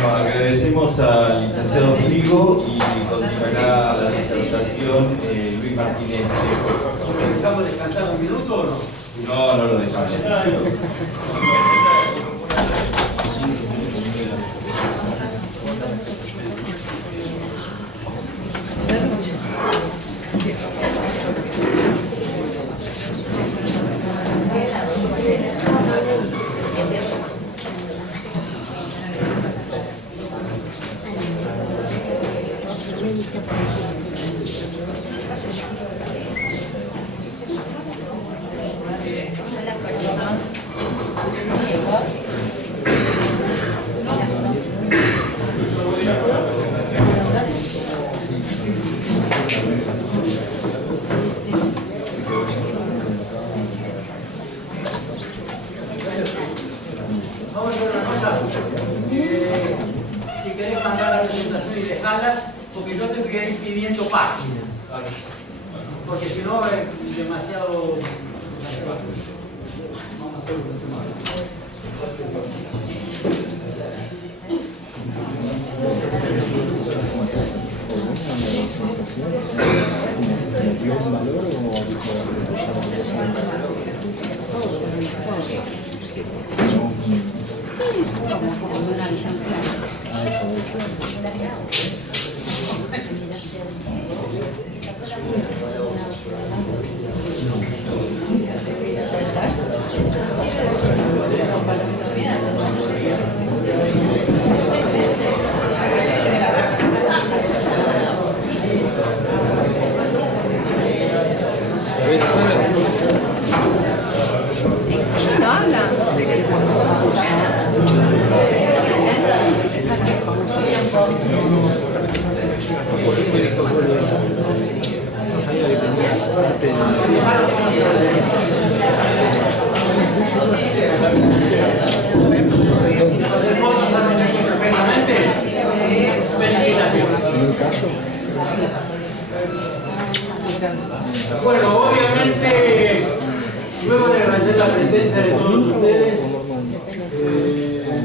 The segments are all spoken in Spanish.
Bueno, agradecemos al licenciado Frigo y continuará la disertación Luis Martínez. ¿Dejamos descansar un minuto o no? No, no lo dejamos. Vamos a hacer una cosa. Si querés mandar la presentación y dejarla, porque yo te voy a ir pidiendo páginas. Porque si no es demasiado. Vamos a hacer un tema. Bueno, obviamente, luego de agradecer la presencia de todos ustedes,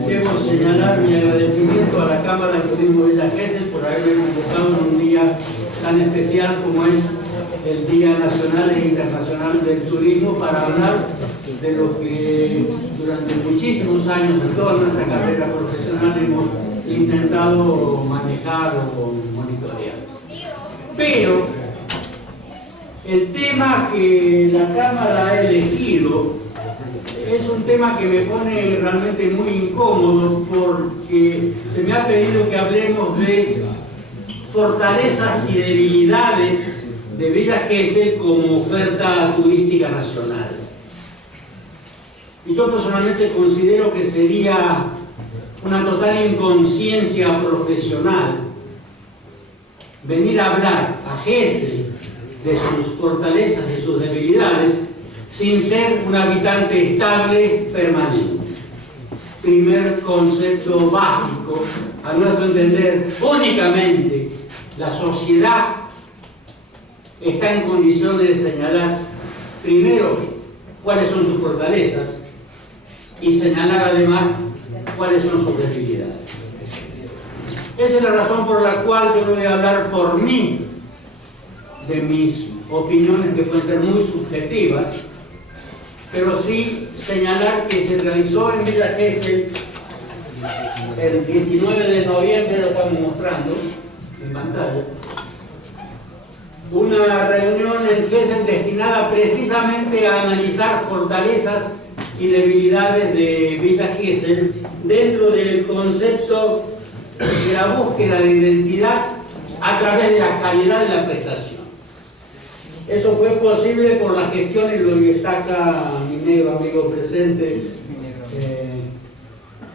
debo señalar mi agradecimiento a la Cámara de Turismo Villa Gesell por haberme convocado en un día tan especial como es el Día Nacional e Internacional del Turismo para hablar de lo que durante muchísimos años en toda nuestra carrera profesional hemos intentado manejar o monitorear. Pero el tema que la Cámara ha elegido es un tema que me pone realmente muy incómodo porque se me ha pedido que hablemos de fortalezas y debilidades de Villa Gesell como oferta turística nacional. Y yo personalmente considero que sería una total inconsciencia profesional venir a hablar a Gesell de sus fortalezas, de sus debilidades, sin ser un habitante estable permanente. Primer concepto básico, a nuestro entender, únicamente la sociedad está en condiciones de señalar, primero, cuáles son sus fortalezas y señalar además cuáles son sus debilidades. Esa es la razón por la cual yo no voy a hablar por mí, de mis opiniones que pueden ser muy subjetivas, pero sí señalar que se realizó en Villa Gesell el 19 de noviembre, lo estamos mostrando en pantalla, una reunión en Gesell destinada precisamente a analizar fortalezas y debilidades de Villa Gesell dentro del concepto de la búsqueda de identidad a través de la calidad de la prestación. Eso fue posible por la gestión, y lo destaca mi negro amigo presente,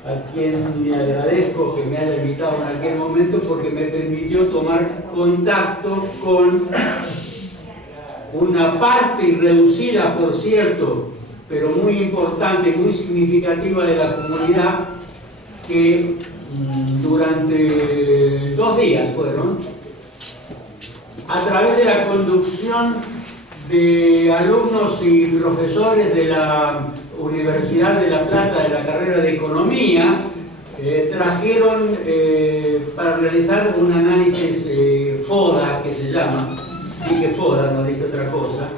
a quien le agradezco que me haya invitado en aquel momento porque me permitió tomar contacto con una parte reducida, por cierto, pero muy importante, muy significativa de la comunidad, que durante 2 días fueron, a través de la conducción de alumnos y profesores de la Universidad de La Plata de la carrera de Economía, trajeron para realizar un análisis FODA, que se llama, dije FODA, no dije otra cosa,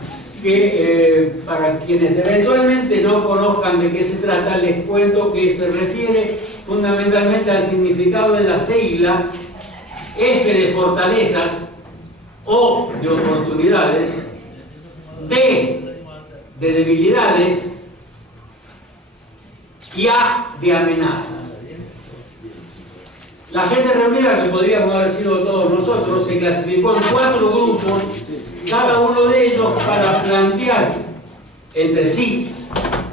que para quienes eventualmente no conozcan de qué se trata, les cuento que se refiere fundamentalmente al significado de la sigla F de fortalezas, O de oportunidades, D de debilidades y A de amenazas. La gente reunida, que podríamos haber sido todos nosotros, se clasificó en 4 grupos, cada uno de ellos para plantear entre sí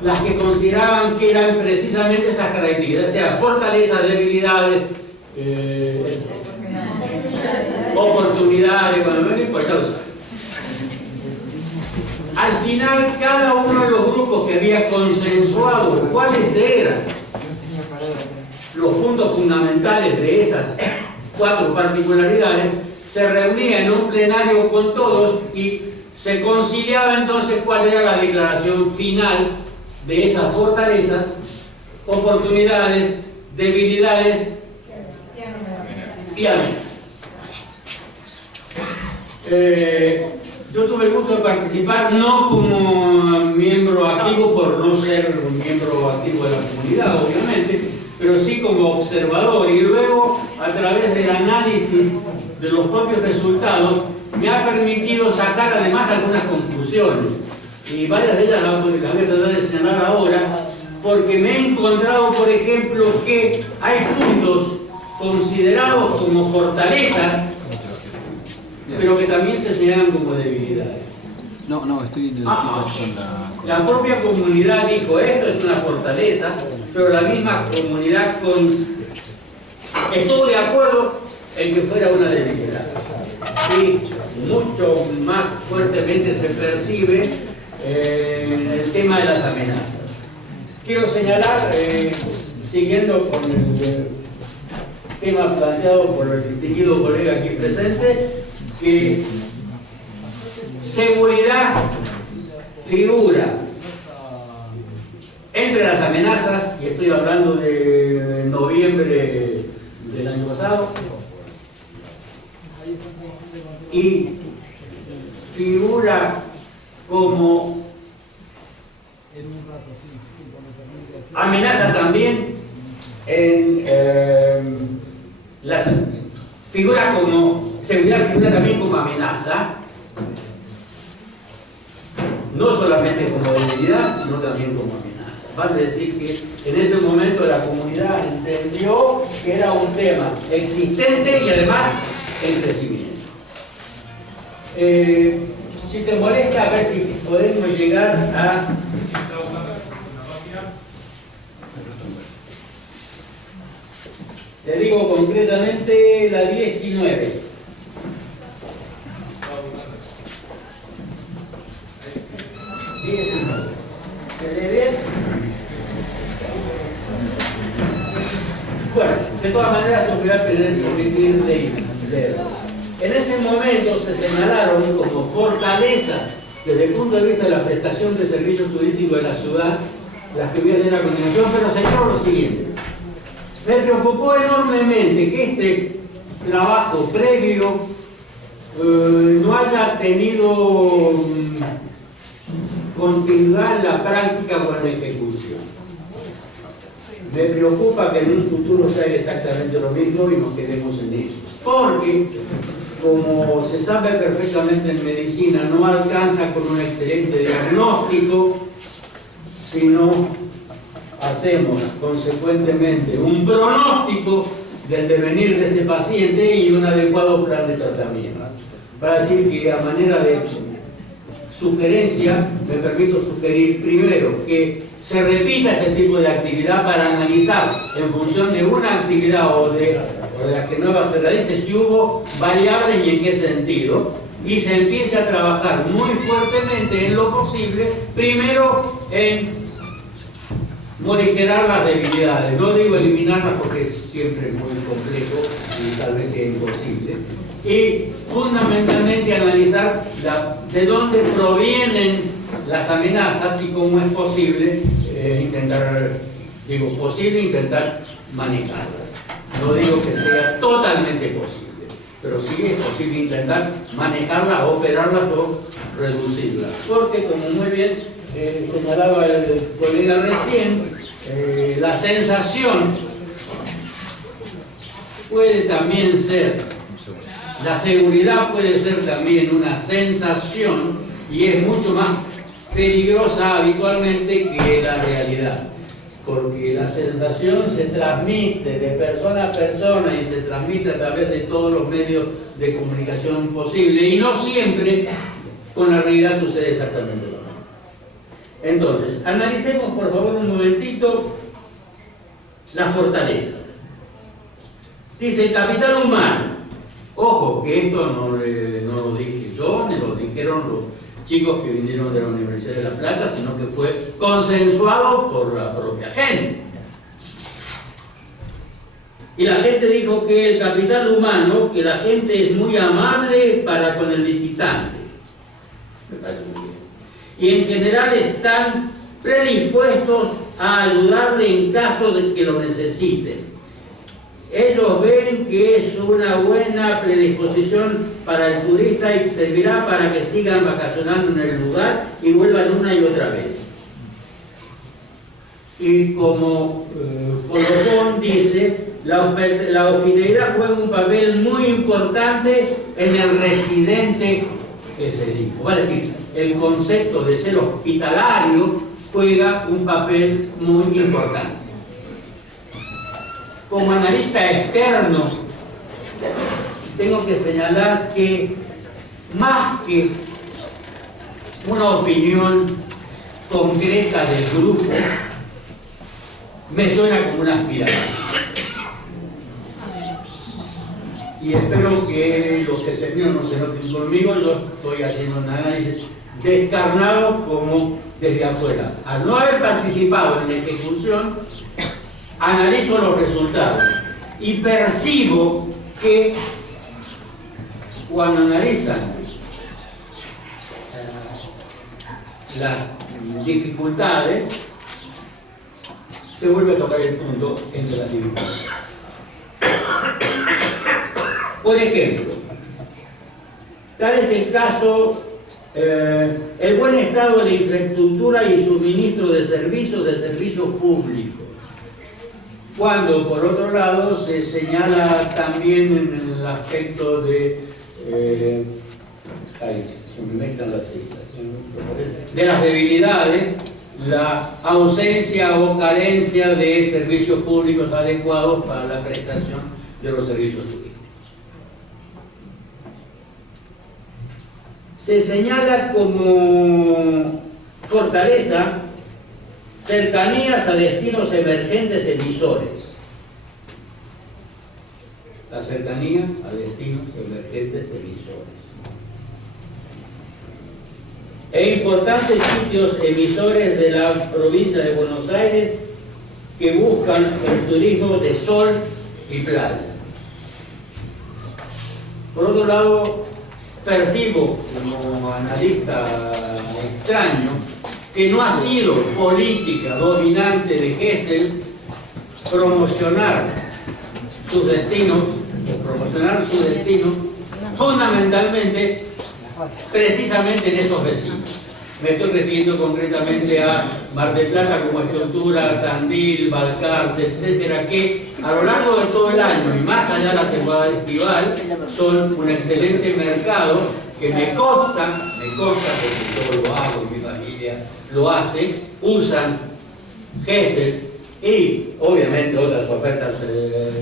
las que consideraban que eran precisamente esas características, o sea, fortalezas, debilidades, oportunidades, bueno, no importa, lo saben. Al final, cada uno de los grupos que había consensuado cuáles eran los puntos fundamentales de esas 4 particularidades, se reunía en un plenario con todos y se conciliaba entonces cuál era la declaración final de esas fortalezas, oportunidades, debilidades y amenazas. Yo tuve el gusto de participar no como miembro activo, por no ser un miembro activo de la comunidad, obviamente, pero sí como observador, y luego a través del análisis de los propios resultados me ha permitido sacar además algunas conclusiones, y varias de ellas las voy a tratar de señalar ahora, porque me he encontrado, por ejemplo, que hay puntos considerados como fortalezas, pero que también se señalan como debilidades. No, estoy en el La propia comunidad dijo, esto es una fortaleza, pero la misma comunidad estuvo de acuerdo en que fuera una debilidad. Y mucho más fuertemente se percibe en el tema de las amenazas. Quiero señalar, siguiendo con el tema planteado por el distinguido colega aquí presente, que seguridad figura entre las amenazas, y estoy hablando de noviembre del año pasado, y figura como amenaza también en las figura como seguridad, figura también como amenaza, no solamente como debilidad, sino también como amenaza. Vale decir que en ese momento la comunidad entendió que era un tema existente y además en crecimiento. Si te molesta, a ver si podemos llegar a... Te digo concretamente la 19. ¿Se lee bien? Bueno, de todas maneras, te voy a permitir leer. En ese momento se señalaron como fortaleza, desde el punto de vista de la prestación de servicios turísticos de la ciudad, las que voy a leer a continuación, pero señaló lo siguiente. Me preocupó enormemente que este trabajo previo no haya tenido continuidad en la práctica o en la ejecución. Me preocupa que en un futuro se haga exactamente lo mismo y nos quedemos en eso. Porque, como se sabe perfectamente en medicina, no alcanza con un excelente diagnóstico, sino hacemos consecuentemente un pronóstico del devenir de ese paciente y un adecuado plan de tratamiento. Para decir que a manera de sugerencia, me permito sugerir primero que se repita este tipo de actividad para analizar en función de una actividad o de la que nueva se realice si hubo variables y en qué sentido, y se empiece a trabajar muy fuertemente en lo posible, primero en morigerar las debilidades, no digo eliminarlas porque es siempre muy complejo y tal vez sea imposible, y fundamentalmente analizar de dónde provienen las amenazas y cómo es posible intentar manejarlas. No digo que sea totalmente posible, pero sí es posible intentar manejarlas, operarlas o reducirlas. Porque, como muy bien señalaba el colega recién, la sensación puede también ser, la seguridad puede ser también una sensación y es mucho más peligrosa habitualmente que la realidad. Porque la sensación se transmite de persona a persona y se transmite a través de todos los medios de comunicación posible y no siempre con la realidad sucede exactamente lo mismo. Entonces, analicemos por favor un momentito las fortalezas. Dice el capital humano. Ojo, que esto no lo dije yo, ni lo dijeron los chicos que vinieron de la Universidad de La Plata, sino que fue consensuado por la propia gente. Y la gente dijo que el capital humano, que la gente es muy amable para con el visitante. Me parece muy bien. Y en general están predispuestos a ayudarle en caso de que lo necesiten. Ellos ven que es una buena predisposición para el turista y servirá para que sigan vacacionando en el lugar y vuelvan una y otra vez. Y como Colofón dice, la hospitalidad juega un papel muy importante en el residente que se dijo. Vale decir, el concepto de ser hospitalario juega un papel muy importante. Como analista externo, tengo que señalar que más que una opinión concreta del grupo, me suena como una aspiración. Y espero que los que se no se noten conmigo, yo estoy haciendo un análisis descarnado como desde afuera. Al no haber participado en la ejecución, analizo los resultados y percibo que cuando analizan las dificultades se vuelve a tocar el punto entre las dificultades. Por ejemplo, tal es el caso el buen estado de la infraestructura y suministro de servicios públicos. Cuando, por otro lado, se señala también en el aspecto de las debilidades, la ausencia o carencia de servicios públicos adecuados para la prestación de los servicios turísticos. Se señala como fortaleza cercanías a destinos emergentes emisores. La cercanía a destinos emergentes emisores. E importantes sitios emisores de la provincia de Buenos Aires que buscan el turismo de sol y playa. Por otro lado, percibo como analista extraño que no ha sido política dominante de Gesell promocionar sus destinos, fundamentalmente, precisamente en esos vecinos. Me estoy refiriendo concretamente a Mar del Plata como estructura, Tandil, Balcarce, etcétera, que a lo largo de todo el año y más allá de la temporada estival son un excelente mercado que me consta porque yo lo hago y mi familia lo hace, usan Gesell y obviamente otras ofertas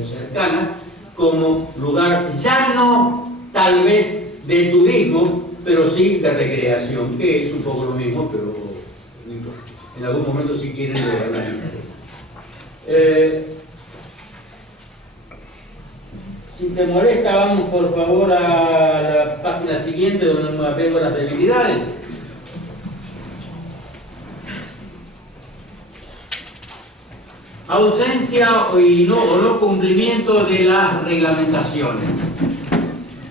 cercanas como lugar ya no tal vez de turismo, pero sí de recreación, que es un poco lo mismo, pero en algún momento si quieren lo analizaré. Si te molesta, vamos por favor a la página siguiente donde vemos las debilidades. Ausencia o no cumplimiento de las reglamentaciones.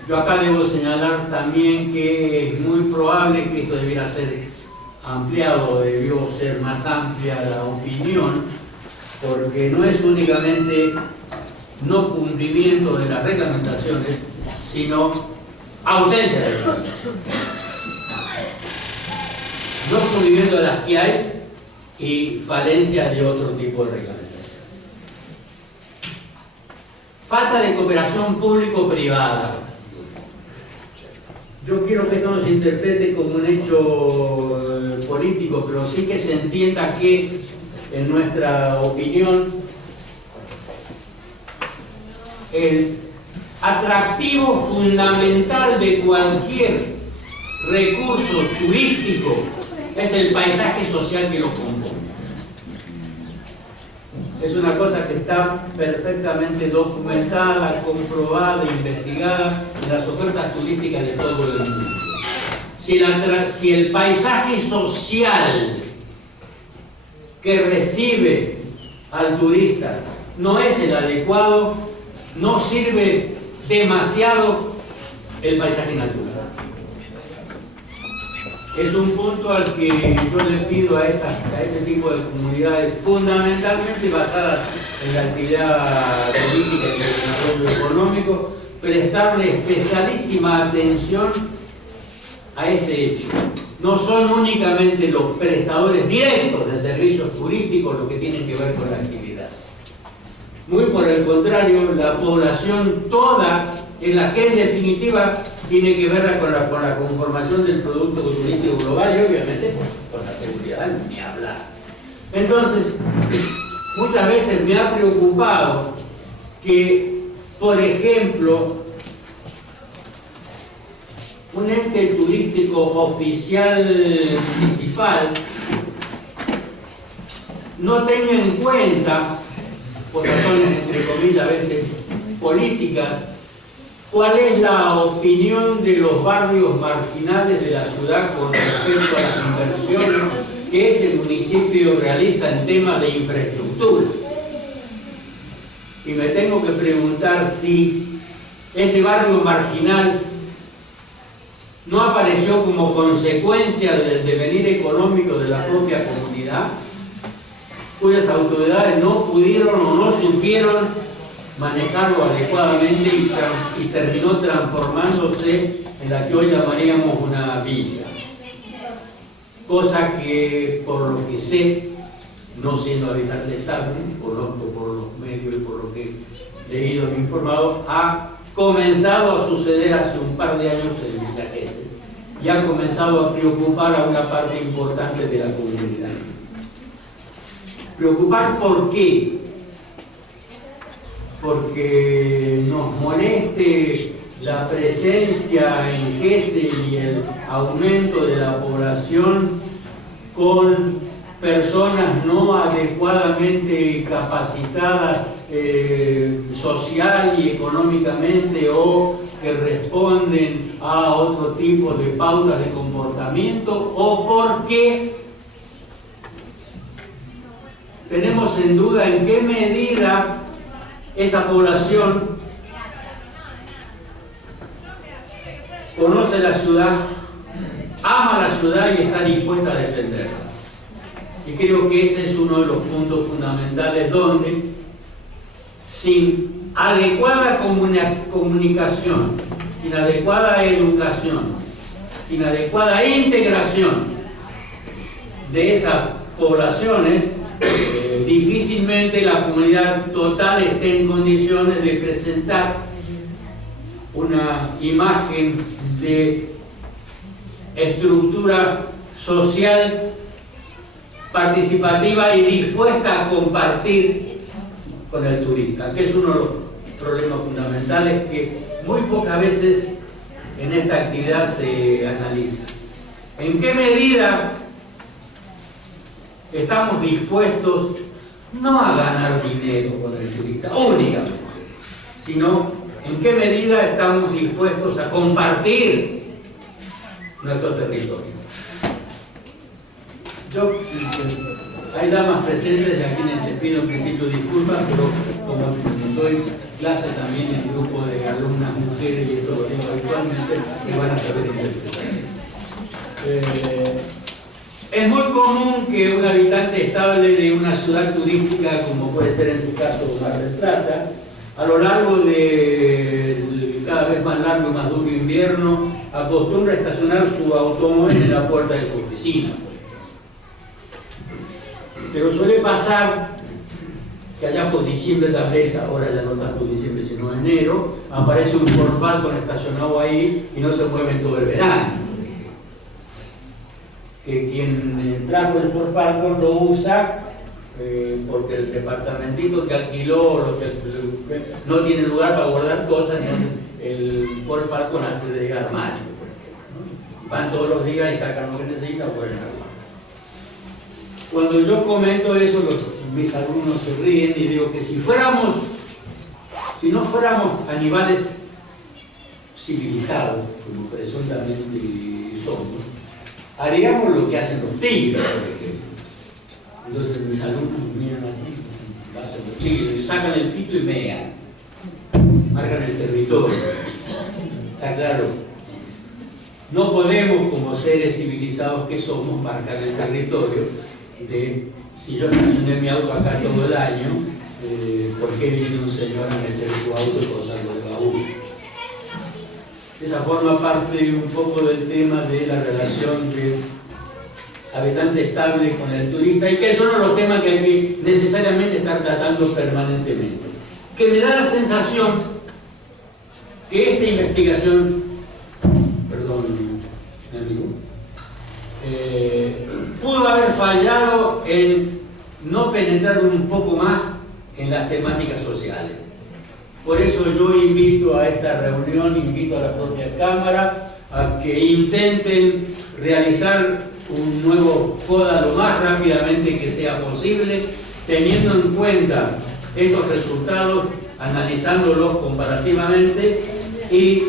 Yo acá debo señalar también que es muy probable que esto debiera ser ampliado, debió ser más amplia la opinión, porque no es únicamente no cumplimiento de las reglamentaciones, sino ausencia de reglamentaciones. No cumplimiento de las que hay y falencias de otro tipo de reglamentación. Falta de cooperación público-privada. Yo quiero que esto no se interprete como un hecho político, pero sí que se entienda que, en nuestra opinión, el atractivo fundamental de cualquier recurso turístico es el paisaje social que lo compone. Es una cosa que está perfectamente documentada, comprobada, investigada en las ofertas turísticas de todo el mundo. Si el paisaje social que recibe al turista no es el adecuado, no sirve demasiado el paisaje natural. Es un punto al que yo le pido a este tipo de comunidades, fundamentalmente basadas en la actividad política y el desarrollo económico, prestarle especialísima atención a ese hecho. No son únicamente los prestadores directos de servicios turísticos los que tienen que ver con la actividad. Muy por el contrario, la población toda es la que en definitiva tiene que ver con la conformación del producto turístico global y obviamente con la seguridad, ni hablar. Entonces, muchas veces me ha preocupado que, por ejemplo, un ente turístico oficial municipal no tenga en cuenta, por razones entre comillas a veces políticas, cuál es la opinión de los barrios marginales de la ciudad con respecto a las inversiones que ese municipio realiza en temas de infraestructura. Y me tengo que preguntar si ese barrio marginal no apareció como consecuencia del devenir económico de la propia comunidad, cuyas autoridades no pudieron o no supieron manejarlo adecuadamente y terminó transformándose en la que hoy llamaríamos una villa. Cosa que, por lo que sé, no siendo habitante estable, conozco por los medios y por lo que he leído e informado, ha comenzado a suceder hace un par de años en Villa Gesell y ha comenzado a preocupar a una parte importante de la comunidad. ¿Preocupar por qué? Porque nos moleste la presencia en Gesell y el aumento de la población con personas no adecuadamente capacitadas social y económicamente o que responden a otro tipo de pautas de comportamiento, o porque tenemos en duda en qué medida esa población conoce la ciudad, ama la ciudad y está dispuesta a defenderla. Y creo que ese es uno de los puntos fundamentales donde, sin adecuada comunicación, sin adecuada educación, sin adecuada integración de esas poblaciones, difícilmente la comunidad total esté en condiciones de presentar una imagen de estructura social participativa y dispuesta a compartir con el turista, que es uno de los problemas fundamentales que muy pocas veces en esta actividad se analiza. ¿En qué medida estamos dispuestos no a ganar dinero con el turista únicamente, sino en qué medida estamos dispuestos a compartir nuestro territorio? Hay damas presentes a quienes les pido en principio disculpas, pero como doy clase también en grupo de alumnas mujeres y esto lo digo habitualmente, que van a saber interpretar. Es muy común que un habitante estable de una ciudad turística, como puede ser en su caso Mar del Plata, a lo largo de cada vez más largo y más duro invierno, acostumbra a estacionar su automóvil en la puerta de su oficina. Pero suele pasar que allá por diciembre tal vez, ahora ya no tanto diciembre sino enero, aparece un Ford Falcon estacionado ahí y no se mueve en todo el verano. Que quien trajo el Ford Falcon lo usa porque el departamentito que alquiló no tiene lugar para guardar cosas, el Ford Falcon hace de armario, por ejemplo, ¿no? Van todos los días y sacan lo que necesitan, vuelven a guardar. Cuando yo comento eso, mis alumnos se ríen y digo que si no fuéramos animales civilizados, como presuntamente somos, haríamos lo que hacen los tigres, por ejemplo. Entonces mis alumnos miran así, hacen los tigres, y sacan el pito y mean, marcan el territorio. Está claro. No podemos, como seres civilizados que somos, marcar el territorio de si yo estacioné mi auto acá todo el año, ¿por qué viene un señor a meter su auto con saldo de baúl? Esa forma parte un poco del tema de la relación de habitante estable con el turista, y que es uno de los temas que hay que necesariamente estar tratando permanentemente. Que me da la sensación que esta investigación, perdón, mi amigo, pudo haber fallado en no penetrar un poco más en las temáticas sociales. Por eso yo invito a esta reunión, invito a la propia Cámara a que intenten realizar un nuevo FODA lo más rápidamente que sea posible, teniendo en cuenta estos resultados, analizándolos comparativamente y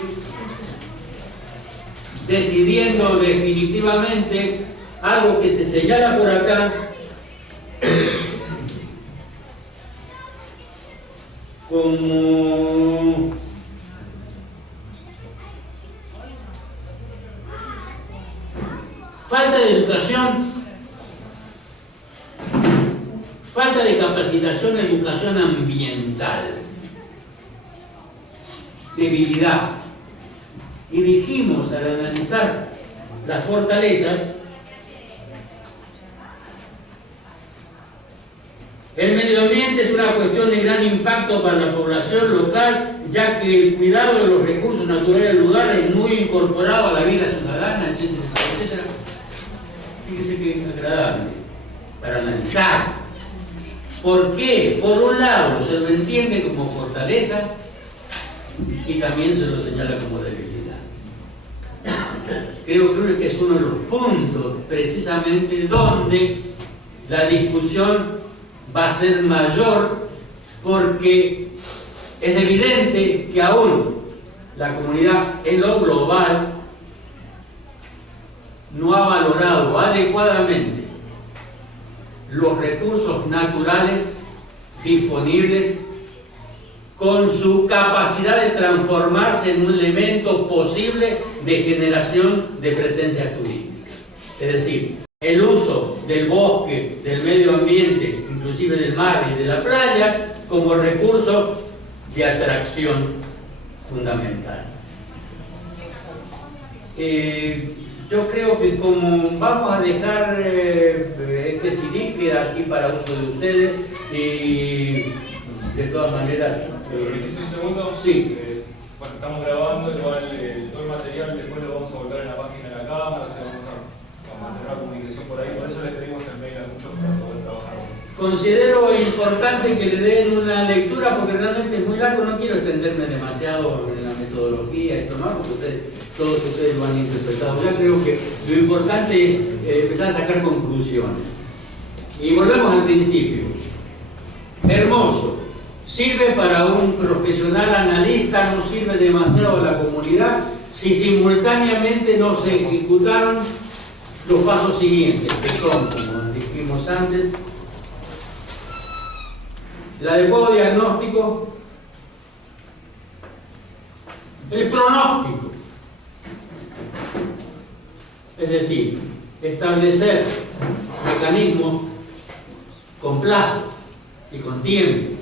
decidiendo definitivamente algo que se señala por acá como falta de educación, falta de capacitación, educación ambiental, debilidad. Y dijimos al analizar las fortalezas, el medio ambiente es una cuestión de gran impacto para la población local, ya que el cuidado de los recursos naturales del lugar es muy incorporado a la vida ciudadana, etcétera, etcétera. Fíjese que es agradable para analizar. ¿Por qué? Por un lado se lo entiende como fortaleza y también se lo señala como debilidad. Creo que es uno de los puntos precisamente donde la discusión va a ser mayor, porque es evidente que aún la comunidad en lo global no ha valorado adecuadamente los recursos naturales disponibles con su capacidad de transformarse en un elemento posible de generación de presencias turísticas. Es decir, el uso del bosque, del medio ambiente, inclusive del mar y de la playa, como recurso de atracción fundamental. Yo creo que como vamos a dejar este CD, queda aquí para uso de ustedes, y de todas maneras... 26 segundos. Sí. Bueno, estamos grabando, igual todo el material después lo vamos a volcar en la página de la Cámara, o sea, vamos a mantener la comunicación por ahí, por eso les pedimos el mail a muchos para poder trabajar. Considero importante que le den una lectura, porque realmente es muy largo, no quiero extenderme demasiado en la metodología y tomar, porque todos ustedes lo han interpretado. Ya creo que lo importante es empezar a sacar conclusiones. Y volvemos al principio. Hermoso. Sirve para un profesional analista, no sirve demasiado a la comunidad si simultáneamente no se ejecutaron los pasos siguientes, que son, como dijimos antes, el adecuado diagnóstico, el pronóstico, es decir, establecer mecanismos con plazo y con tiempo.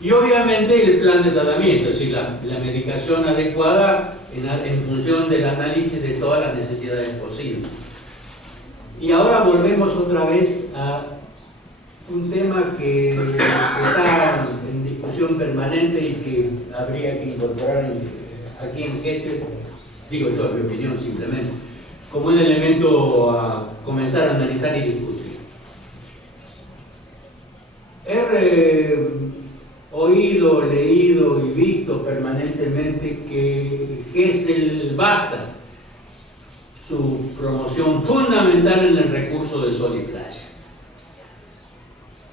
Y obviamente el plan de tratamiento, es decir, la medicación adecuada en función del análisis de todas las necesidades posibles. Y ahora volvemos otra vez a un tema que está en discusión permanente y que habría que incorporar aquí en GESEL, digo yo en mi opinión simplemente, como un elemento a comenzar a analizar y discutir. He oído, leído y visto permanentemente que GESEL basa su promoción fundamental en el recurso de sol y playa.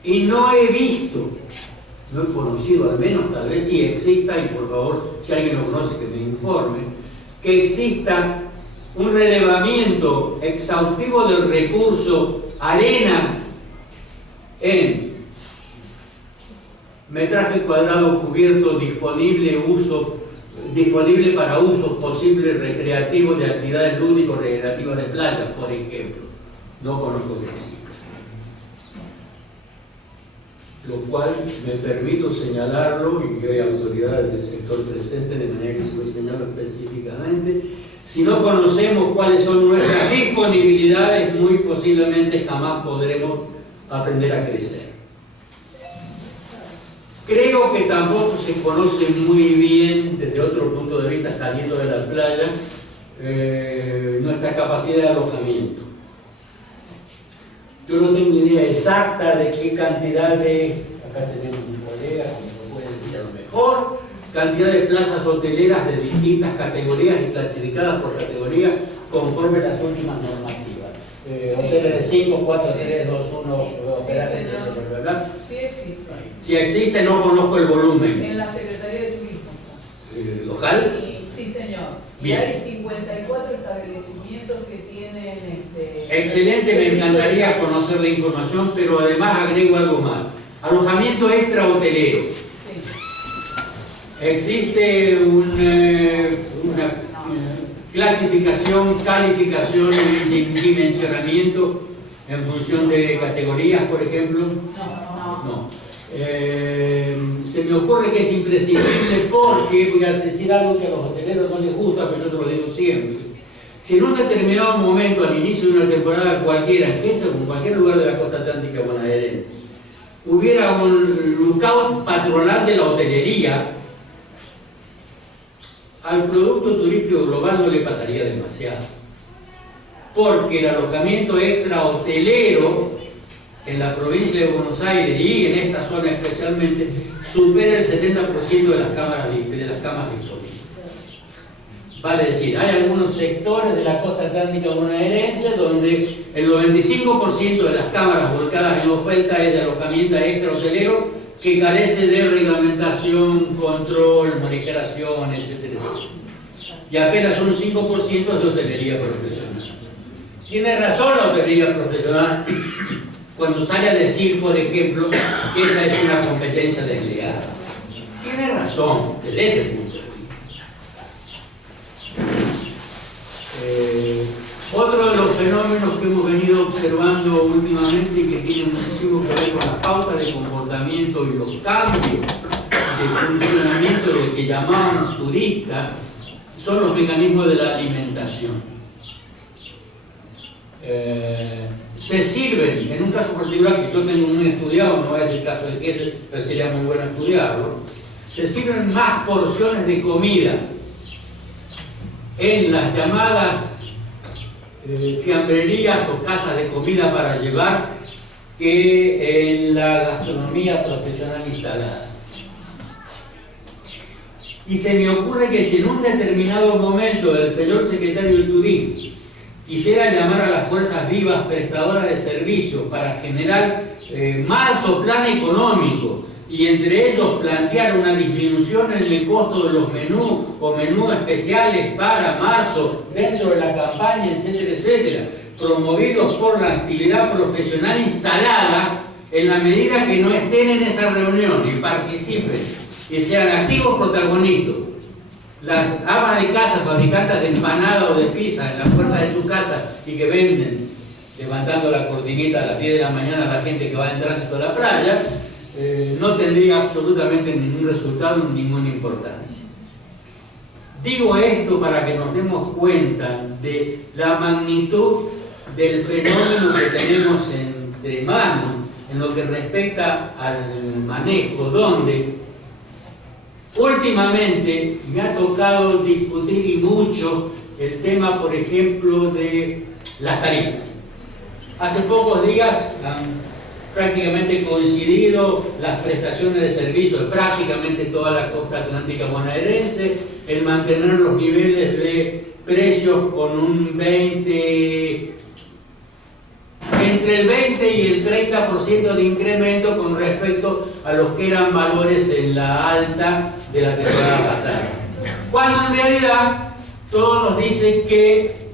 Y no he visto, no he conocido, al menos tal vez sí exista, y por favor, si alguien lo conoce que me informe, que exista un relevamiento exhaustivo del recurso arena en metraje cuadrado cubierto disponible para usos posibles recreativos de actividades lúdicos recreativas de playa, por ejemplo. No conozco que exista. Lo cual me permito señalarlo, y que hay autoridades del sector presente, de manera que se lo señalo específicamente. Si no conocemos cuáles son nuestras disponibilidades, muy posiblemente jamás podremos aprender a crecer. Creo que tampoco se conoce muy bien, desde otro punto de vista, saliendo de la playa, nuestra capacidad de alojamiento. Yo no tengo idea exacta de qué cantidad de, acá tenemos un colega que nos puede decir a lo mejor, cantidad de plazas hoteleras de distintas categorías y clasificadas por categorías conforme las últimas normativas. Hoteles de 5, 4, 3, 2, 1, operadores, ¿verdad? Sí existe. Si existe, no conozco el volumen. En la Secretaría de Turismo. ¿Local? Sí, señor. Bien. Y hay 54 establecimientos que tienen... Excelente, me encantaría conocer la información, pero además agrego algo más. Alojamiento extra hotelero. Sí. Existe una clasificación, calificación y dimensionamiento en función de categorías, por ejemplo. No. Se me ocurre que es imprescindible porque, voy a decir algo que a los hoteleros no les gusta, pero yo te lo digo siempre. Si en un determinado momento, al inicio de una temporada cualquiera, en GESEL o en cualquier lugar de la costa atlántica bonaerense, hubiera un lookout patronal de la hotelería, al producto turístico global no le pasaría demasiado. Porque el alojamiento extra hotelero en la provincia de Buenos Aires y en esta zona especialmente supera el 70% de las camas disponibles. Vale decir, hay algunos sectores de la costa atlántica bonaerense donde el 95% de las cámaras volcadas en oferta es de alojamiento extra hotelero que carece de reglamentación, control, monitoración, etcétera, etcétera. Y apenas un 5% de hotelería profesional. Tiene razón la hotelería profesional cuando sale a decir, por ejemplo, que esa es una competencia desleal. Tiene razón, desde ese punto de vista. Otro de los fenómenos que hemos venido observando últimamente y que tienen muchísimo que ver con las pautas de comportamiento y los cambios de funcionamiento del que llamábamos turista son los mecanismos de la alimentación. Se sirven, en un caso particular que yo tengo muy estudiado, no es el caso de GESEL, pero sería muy bueno estudiarlo, se sirven más porciones de comida en las llamadas fiambrerías o casas de comida para llevar que en la gastronomía profesional instalada. Y se me ocurre que si en un determinado momento el señor secretario de Turismo quisiera llamar a las fuerzas vivas prestadoras de servicios para generar marzo plan económico y entre ellos plantear una disminución en el costo de los menús o menús especiales para marzo dentro de la campaña, etcétera, etcétera, promovidos por la actividad profesional instalada, en la medida que no estén en esa reunión y participen y sean activos protagonistas, las amas de casa, fabricantes de empanada o de pizza en la puerta de su casa y que venden levantando la cortinita a las 10 de la mañana a la gente que va en tránsito a la playa, no tendría absolutamente ningún resultado, ninguna importancia. Digo esto para que nos demos cuenta de la magnitud del fenómeno que tenemos entre manos en lo que respecta al manejo, donde últimamente me ha tocado discutir y mucho el tema, por ejemplo, de las tarifas. Hace pocos días han prácticamente coincidido las prestaciones de servicio de prácticamente toda la costa atlántica bonaerense, el mantener los niveles de precios con un 20, entre el 20 y el 30% de incremento con respecto a los que eran valores en la alta de la temporada pasada. Cuando en realidad todo nos dice que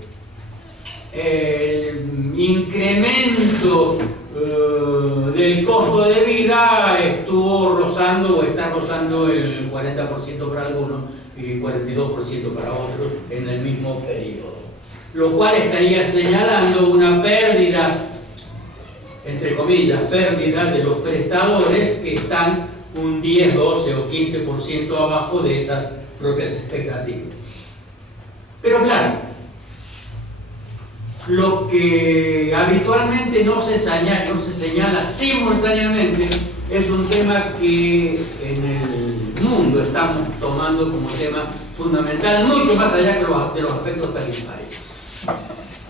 el incremento del costo de vida estuvo rozando o está rozando el 40% para algunos y 42% para otros en el mismo periodo, lo cual estaría señalando una pérdida, entre comillas, pérdida de los prestadores que están un 10, 12 o 15% abajo de esas propias expectativas. Pero claro, lo que habitualmente no se señala simultáneamente es un tema que en el mundo estamos tomando como tema fundamental, mucho más allá de los aspectos tarifarios,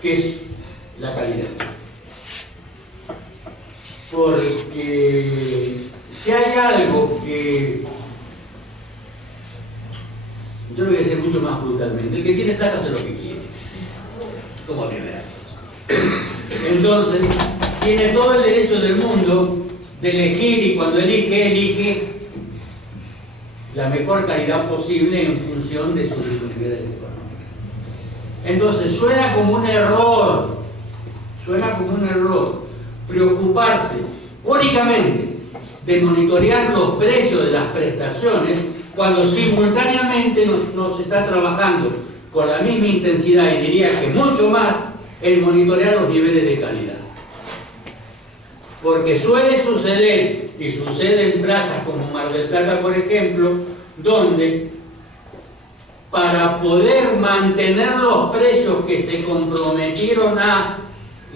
que es la calidad. Porque si hay algo que yo lo voy a decir mucho más brutalmente, el que tiene plata hace lo que quiere, como a primera cosa. Entonces, tiene todo el derecho del mundo de elegir, y cuando elige la mejor calidad posible en función de sus disponibilidades económicas. Entonces, suena como un error preocuparse únicamente de monitorear los precios de las prestaciones cuando simultáneamente nos está trabajando con la misma intensidad, y diría que mucho más, el monitorear los niveles de calidad. Porque suele suceder, y sucede en plazas como Mar del Plata, por ejemplo, donde para poder mantener los precios que se comprometieron a,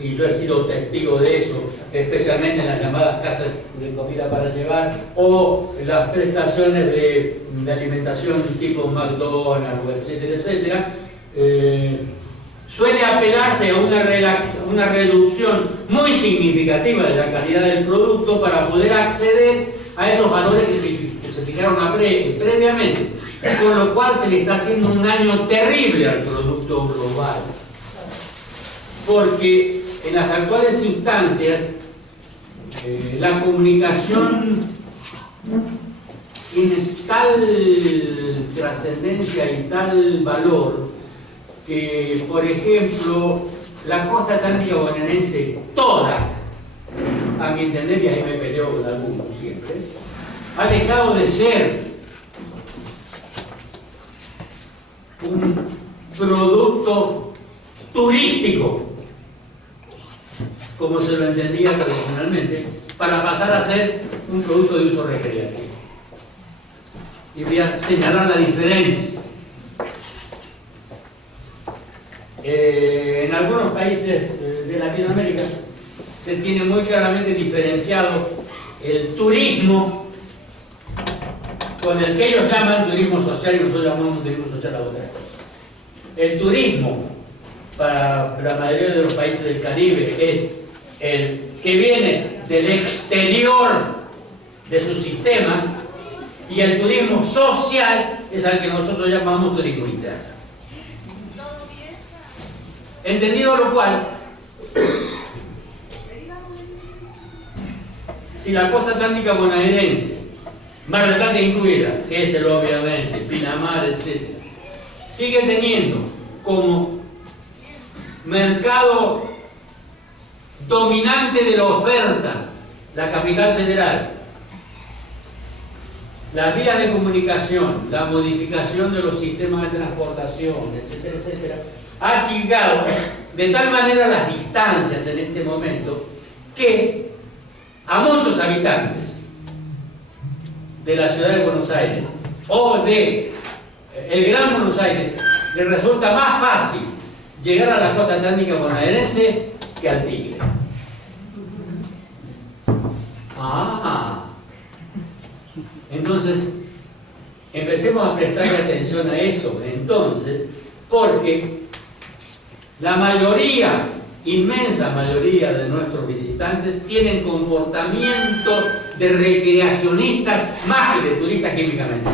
y yo he sido testigo de eso, especialmente en las llamadas casas de comida para llevar o las prestaciones de alimentación tipo McDonald's, etcétera, etcétera, suele apelarse a una reducción muy significativa de la calidad del producto para poder acceder a esos valores que se fijaron previamente, con lo cual se le está haciendo un daño terrible al producto global. Porque en las actuales instancias la comunicación tiene tal trascendencia y tal valor que, por ejemplo, la costa atlántica bonaerense toda, a mi entender, y ahí me peleo con algunos siempre, ha dejado de ser un producto turístico, como se lo entendía tradicionalmente, para pasar a ser un producto de uso recreativo. Y voy a señalar la diferencia. En algunos países de Latinoamérica se tiene muy claramente diferenciado el turismo con el que ellos llaman turismo social, y nosotros llamamos turismo social a otra cosa. El turismo para la mayoría de los países del Caribe es el que viene del exterior de su sistema, y el turismo social es al que nosotros llamamos turismo interno. Entendido lo cual, si la costa atlántica bonaerense, Mar del Plata incluida, Gesell obviamente, Pinamar, etc., sigue teniendo como mercado dominante de la oferta la capital federal, las vías de comunicación, la modificación de los sistemas de transportación, etcétera, etcétera, ha achicado de tal manera las distancias en este momento que a muchos habitantes de la ciudad de Buenos Aires o de el Gran Buenos Aires les resulta más fácil llegar a la costa atlántica bonaerense que al Tigre. Entonces, empecemos a prestarle atención a eso, entonces, porque la mayoría, inmensa mayoría de nuestros visitantes tienen comportamiento de recreacionistas más que de turistas químicamente.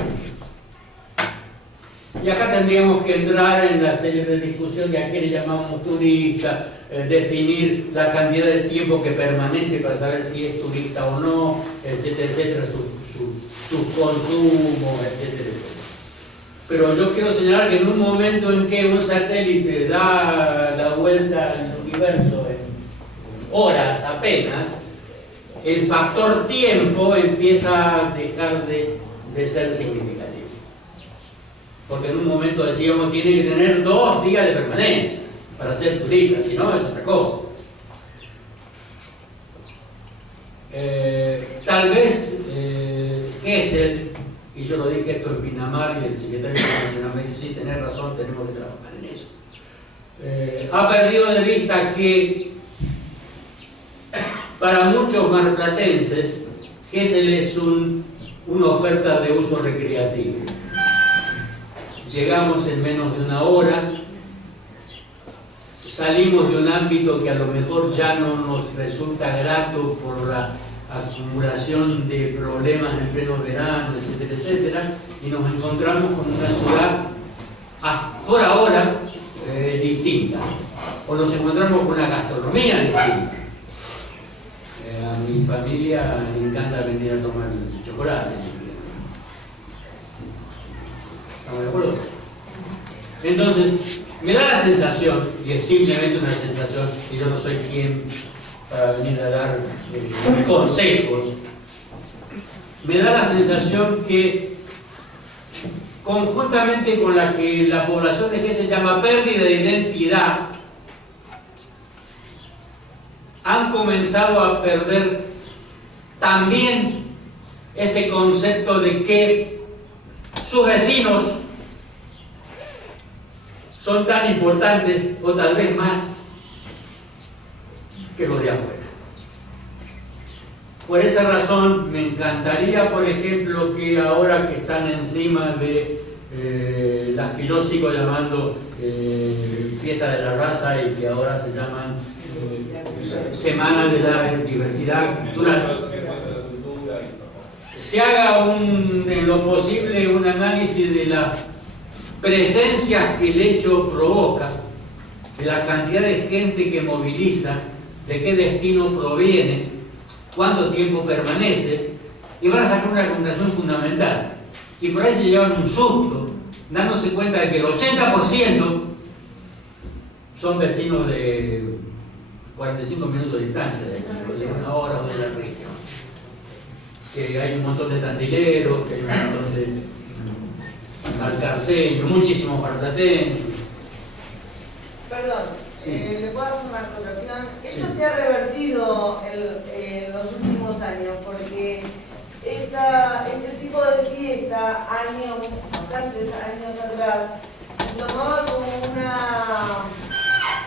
Y acá tendríamos que entrar en la serie de discusión de a qué le llamamos turista, definir la cantidad de tiempo que permanece para saber si es turista o no, etcétera, etcétera, sus consumos, etcétera, etcétera. Pero yo quiero señalar que en un momento en que un satélite da la vuelta al universo en horas apenas, el factor tiempo empieza a dejar de ser significativo. Porque en un momento decíamos tiene que tener 2 días de permanencia para ser turista, si no es otra cosa. Tal vez Gesell, y yo lo dije esto en Pinamar, y el secretario de Pinamar dijo, sí, tenés razón, tenemos que trabajar en eso. Ha perdido de vista que para muchos marplatenses Gesell es una oferta de uso recreativo. Llegamos en menos de una hora, salimos de un ámbito que a lo mejor ya no nos resulta grato por la acumulación de problemas en pleno verano, etcétera, etcétera, y nos encontramos con una ciudad, por ahora, distinta. O nos encontramos con una gastronomía distinta. A mi familia le encanta venir a tomar chocolate. ¿Estamos de acuerdo? Entonces, me da la sensación, y es simplemente una sensación, y yo no soy quien para venir a dar consejos, me da la sensación que conjuntamente con la que la población de Gesell llama pérdida de identidad, han comenzado a perder también ese concepto de que sus vecinos son tan importantes o tal vez más que los de afuera. Por esa razón me encantaría, por ejemplo, que ahora que están encima de las que yo sigo llamando Fiesta de la Raza y que ahora se llaman Semana de la Diversidad Cultural, se haga en lo posible un análisis de las presencias que el hecho provoca, de la cantidad de gente que moviliza, de qué destino proviene, cuánto tiempo permanece, y van a sacar una conclusión fundamental. Y por ahí se llevan un susto, dándose cuenta de que el 80% son vecinos de 45 minutos de distancia, de una hora o de la región. Que hay un montón de tandileros, que hay un montón de alcarceños, muchísimos marplatenses. Perdón, sí. ¿Le puedo hacer una acotación? Esto Sí. se ha revertido en los últimos años, porque este tipo de fiesta, bastantes años atrás, se tomaba como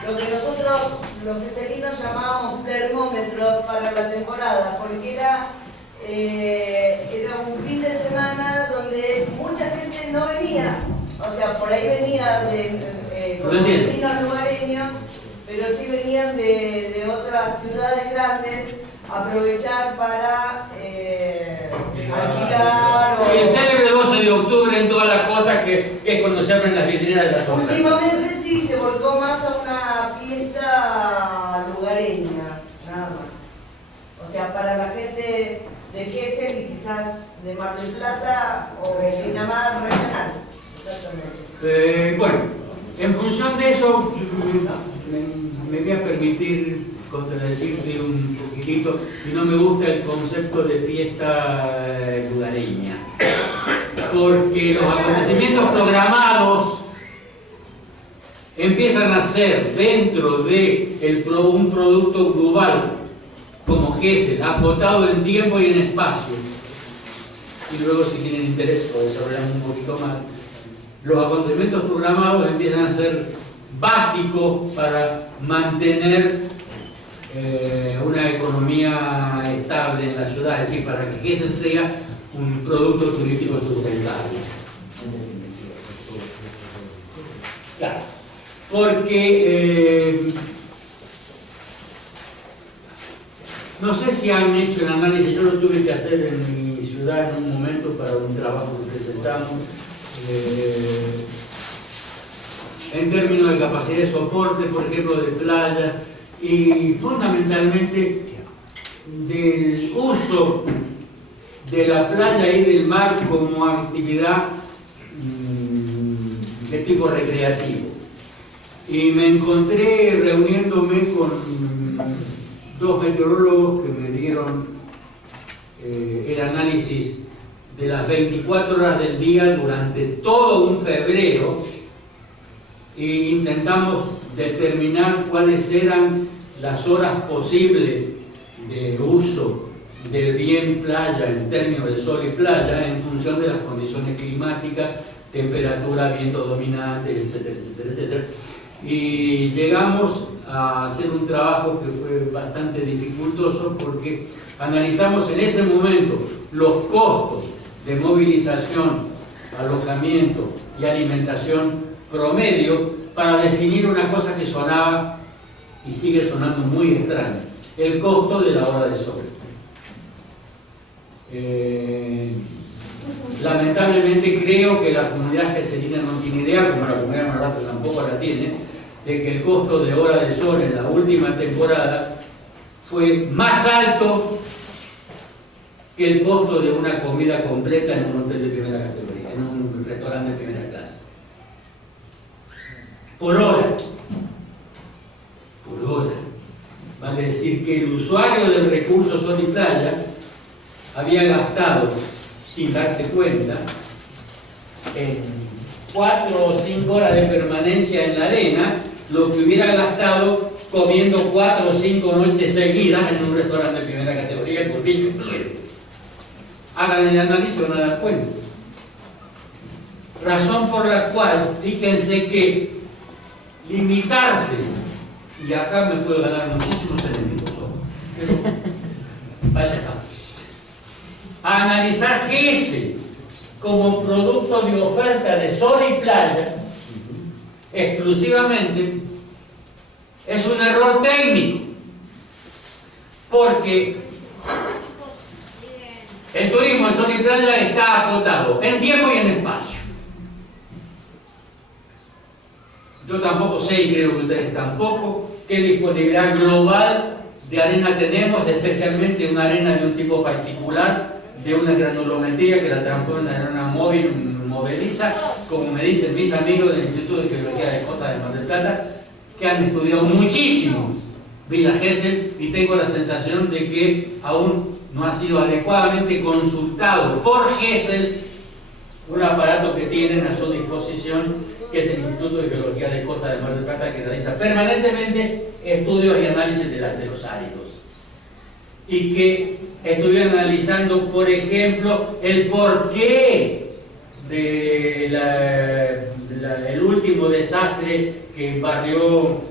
lo que nosotros, los geselinos, llamábamos termómetros para la temporada, porque era un fin de semana donde mucha gente no venía, o sea, por ahí venía como vecinos lugareños, pero sí venían de otras ciudades grandes a aprovechar para alquilar o... Y el célebre 12 de octubre en toda la costa, que es cuando se abren las vitrinas de las obras. Últimamente sí, se volcó más a una fiesta lugareña, nada más. O sea, para la gente de Gesell y quizás de Mar del Plata o de Pinamar regional. Exactamente. Bueno, en función de eso, me voy a permitir contradecirte un poquitito, y no me gusta el concepto de fiesta lugareña, porque los acontecimientos programados empiezan a ser dentro de un producto global como GESEL, acotado en tiempo y en espacio, y luego si tienen interés lo desarrollamos un poquito más. Los acontecimientos programados empiezan a ser básicos para mantener una economía estable en la ciudad, es decir, para que GESEL sea un producto turístico sustentable. Claro, porque no sé si han hecho el análisis, yo lo tuve que hacer en mi ciudad en un momento para un trabajo que presentamos, en términos de capacidad de soporte, por ejemplo, de playa, y fundamentalmente del uso de la playa y del mar como actividad de tipo recreativo. Y me encontré reuniéndome con dos meteorólogos que me dieron el análisis de las 24 horas del día durante todo un febrero, e intentamos determinar cuáles eran las horas posibles de uso del bien playa en términos de sol y playa en función de las condiciones climáticas, temperatura, viento dominante, etcétera, etcétera, etcétera. Y llegamos a hacer un trabajo que fue bastante dificultoso porque analizamos en ese momento los costos de movilización, alojamiento y alimentación promedio para definir una cosa que sonaba y sigue sonando muy extraña: el costo de la hora de sol. Lamentablemente creo que la comunidad geselina no tiene idea, como la comunidad Marrato tampoco la tiene, de que el costo de hora de sol en la última temporada fue más alto que el costo de una comida completa en un hotel de primera categoría, en un restaurante de primera clase. Por hora. Por hora. Vale decir que el usuario del recurso sol y playa había gastado, sin darse cuenta, en 4 o 5 horas de permanencia en la arena, lo que hubiera gastado comiendo 4 o 5 noches seguidas en un restaurante de primera categoría con vino incluido. Hagan el análisis, van a dar cuenta. Razón por la cual, fíjense que limitarse, y acá me puedo ganar muchísimos enemigos, pero vaya acá, a analizar GESEL como producto de oferta de sol y playa exclusivamente es un error técnico, porque el turismo de sol y playa está acotado en tiempo y en espacio. Yo tampoco sé, y creo que ustedes tampoco, qué disponibilidad global de arena tenemos, especialmente una arena de un tipo particular, de una granulometría que la transforma en una móvil movediza, como me dicen mis amigos del Instituto de Geología de Costa de Mar del Plata, que han estudiado muchísimo Villa Gesell, y tengo la sensación de que aún no ha sido adecuadamente consultado por Gesell un aparato que tienen a su disposición, que es el Instituto de Geología de Costa de Mar del Plata, que realiza permanentemente estudios y análisis de los áridos, y que estuvieron analizando, por ejemplo, el porqué de el último desastre que barrió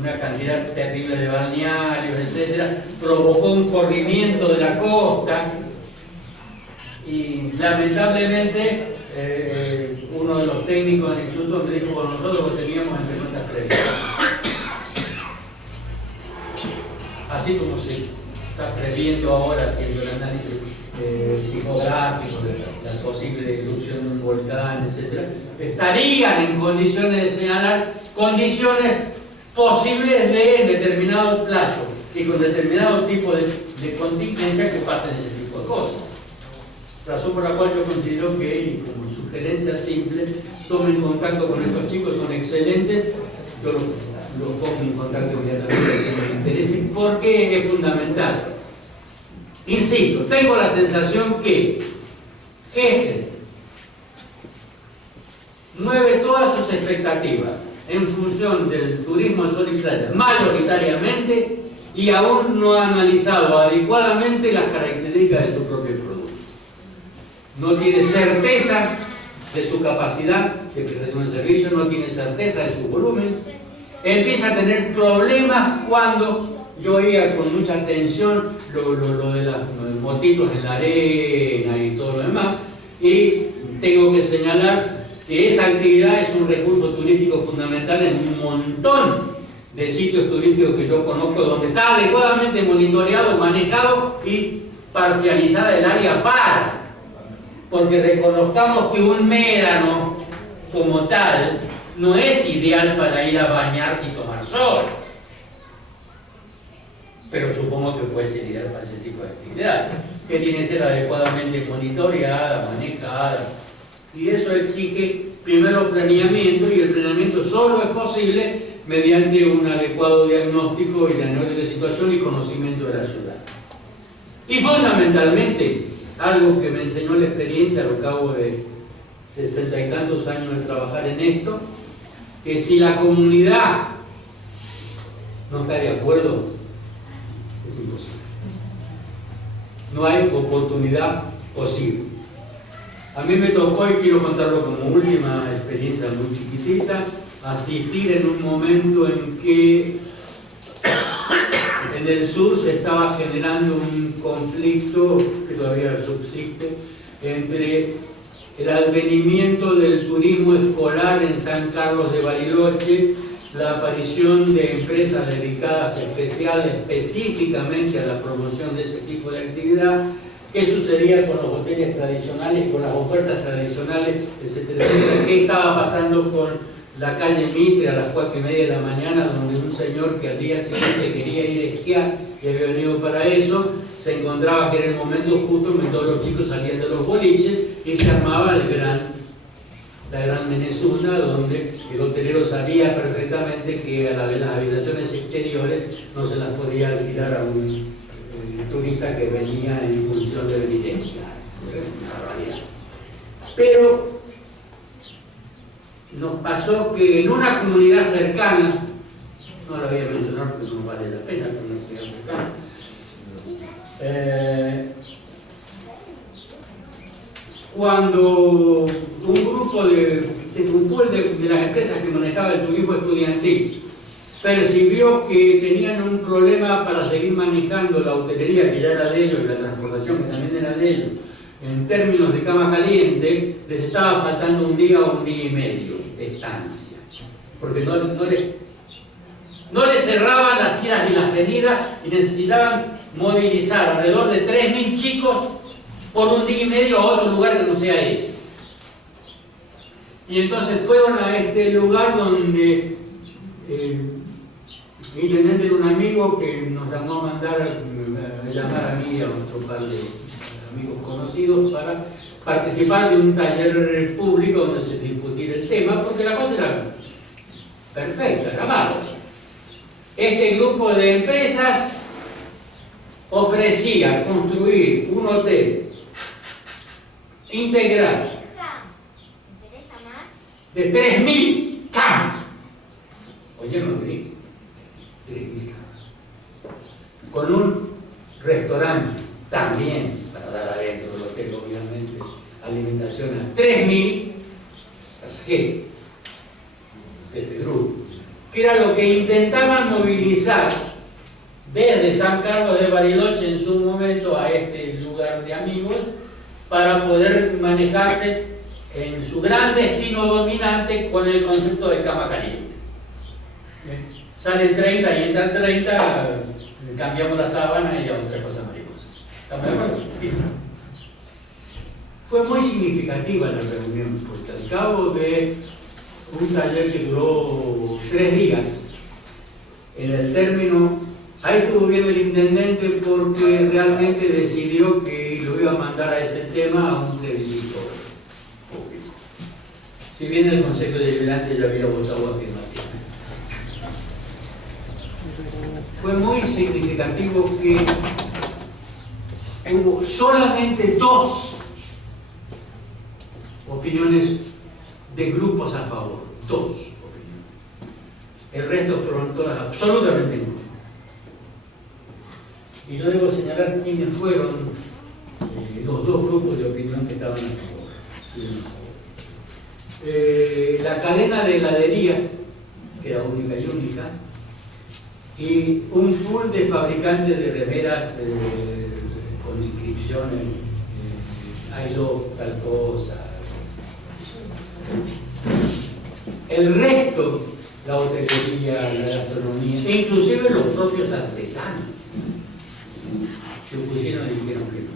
una cantidad terrible de balnearios, etcétera, provocó un corrimiento de la costa, y lamentablemente uno de los técnicos del instituto me dijo: con nosotros lo teníamos entre nuestras previsiones. Así como se está previendo ahora, haciendo el análisis psicográfico de la posible erupción de un volcán, etc., estarían en condiciones de señalar condiciones posibles de determinado plazo y con determinado tipo de contingencia que pasen ese tipo de cosas. Razón por la cual yo considero que, y como sugerencia simple, tomen contacto con estos chicos, son excelentes. Yo lo pongo en contacto inmediatamente si me interese, porque es fundamental. Insisto, tengo la sensación que GESEL mueve todas sus expectativas en función del turismo de sol y playa, mayoritariamente, y aún no ha analizado adecuadamente las características de su propio producto. No tiene certeza de su capacidad de prestación de servicios, no tiene certeza de su volumen, empieza a tener problemas cuando yo oía con mucha atención lo de los motitos en la arena y todo lo demás, y tengo que señalar que esa actividad es un recurso turístico fundamental en un montón de sitios turísticos que yo conozco, donde está adecuadamente monitoreado, manejado y parcializada el área para. Porque reconozcamos que un médano como tal no es ideal para ir a bañarse y tomar sol, pero supongo que puede ser ideal para ese tipo de actividad, que tiene que ser adecuadamente monitoreada, manejada, y eso exige primero planeamiento, y el planeamiento solo es posible mediante un adecuado diagnóstico y diagnóstico de situación y conocimiento de la ciudad. Y fundamentalmente, algo que me enseñó la experiencia al cabo de 60 y tantos años de trabajar en esto, que si la comunidad no está de acuerdo, es imposible. No hay oportunidad posible. A mí me tocó, y quiero contarlo como última experiencia muy chiquitita, asistir en un momento en que en el sur se estaba generando un conflicto que todavía subsiste entre el advenimiento del turismo escolar en San Carlos de Bariloche, la aparición de empresas dedicadas específicamente a la promoción de ese tipo de actividad, qué sucedía con los hoteles tradicionales, con las ofertas tradicionales, etcétera, etcétera, qué estaba pasando con la calle Mitre a las 4:30 de la mañana, donde un señor que al día siguiente quería ir a esquiar y había venido para eso, se encontraba que era el momento justo en que todos los chicos salían de los boliches y se armaba la gran Menezuna, donde el hotelero sabía perfectamente que a las habitaciones exteriores no se las podía alquilar a un turista que venía en función de venir a esquiar. Una realidad. Pero nos pasó que en una comunidad cercana, no lo voy a mencionar porque no vale la pena, pero una comunidad cercana, cuando un grupo de las empresas que manejaba el turismo estudiantil percibió que tenían un problema para seguir manejando la hotelería, que ya era de ellos, y la transportación, que también era de ellos, en términos de cama caliente, les estaba faltando un día o un día y medio de estancia, porque no les cerraban las idas y las venidas y necesitaban movilizar alrededor de 3.000 chicos por un día y medio a otro lugar que no sea ese. Y entonces fueron a este lugar donde mi intendente era un amigo que nos llamó a llamar a mí y a otro par de amigos conocidos para participar de un taller público donde se discutiera el tema, porque la cosa era perfecta, era bárbara. Este grupo de empresas ofrecía construir un hotel integral de 3.000 camas. Oye, no me digo, 3.000 camas. Con un restaurante también, para dar adentro del hotel, obviamente, alimentación a 3.000 pasajeros de este grupo, que era lo que intentaban movilizar desde San Carlos de Bariloche en su momento a este lugar de amigos para poder manejarse en su gran destino dominante con el concepto de cama caliente. Salen 30 y entran 30, cambiamos la sábana y ya otra cosa mariposa. ¿Estamos de acuerdo? Fue muy significativa la reunión, porque al cabo de un taller que duró 3 días, en el término, ahí estuvo bien el intendente porque realmente decidió que lo iba a mandar a ese tema a un plebiscito público. Si bien el Consejo Deliberante ya había votado afirmativamente. fue muy significativo que hubo solamente 2 opiniones de grupos a favor, 2 opiniones. El resto fueron todas absolutamente en contra. Y yo debo señalar quiénes fueron los 2 grupos de opinión que estaban a favor. La cadena de heladerías, que era única y un pool de fabricantes de remeras con inscripciones, I love tal cosa. El resto, la hotelería, la gastronomía, e inclusive los propios artesanos, se opusieron y dijeron que no.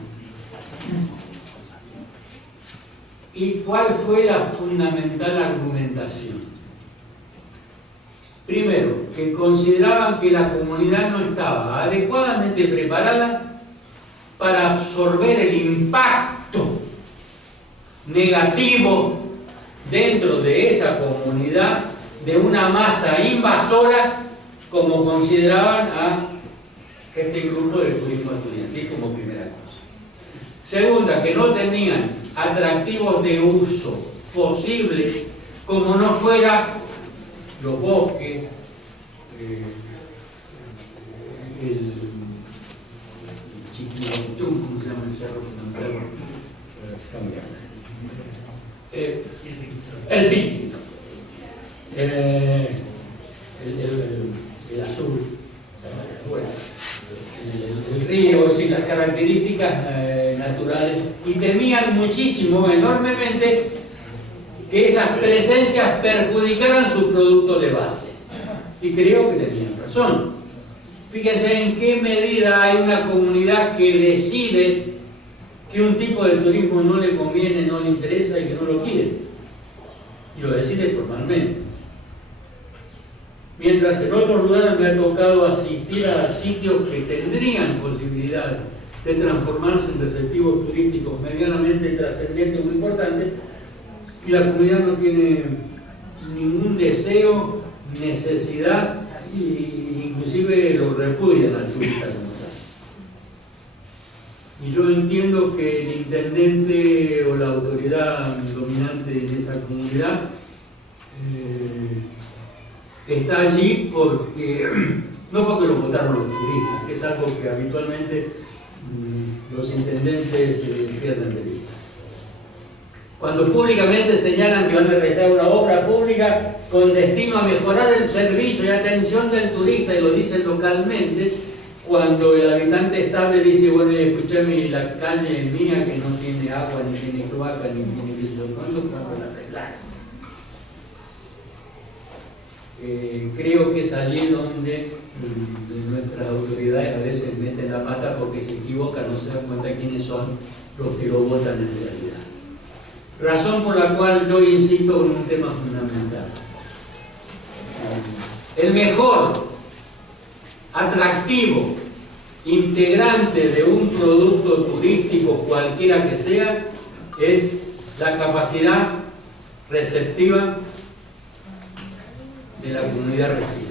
¿Y cuál fue la fundamental argumentación? Primero, que consideraban que la comunidad no estaba adecuadamente preparada para absorber el impacto negativo dentro de esa comunidad de una masa invasora, como consideraban a este grupo de turismo estudiantil como primera cosa. Segunda, que no tenían atractivos de uso posible, como no fuera los bosques, el Chiquilantún, ¿cómo se llama el cerro fundamental? El Píquito, el azul, bueno, el río, sí, las características naturales, y temían muchísimo, enormemente, que esas presencias perjudicaran su producto de base. Y creo que tenían razón. Fíjense en qué medida hay una comunidad que decide que un tipo de turismo no le conviene, no le interesa y que no lo quiere. Y lo decide formalmente. Mientras en otros lugares me ha tocado asistir a sitios que tendrían posibilidad de transformarse en receptivos turísticos medianamente trascendentes, muy importantes, y la comunidad no tiene ningún deseo, necesidad, e inclusive lo repudian al turista como tal. Y yo entiendo que el intendente o la autoridad dominante en esa comunidad está allí porque, no porque lo votaron los turistas, que es algo que habitualmente los intendentes pierden de vista. Cuando públicamente señalan que van a realizar una obra pública con destino a mejorar el servicio y atención del turista, y lo dicen localmente, cuando el habitante estable dice, bueno, escuché la calle mía que no tiene agua, ni tiene cloaca, ni tiene eso, ¿cuándo la arreglas? Creo que es allí donde nuestras autoridades a veces meten la pata porque se equivocan, no se dan cuenta quiénes son los que lo votan en realidad. Razón por la cual yo insisto en un tema fundamental. El mejor atractivo integrante de un producto turístico cualquiera que sea es la capacidad receptiva de la comunidad residente.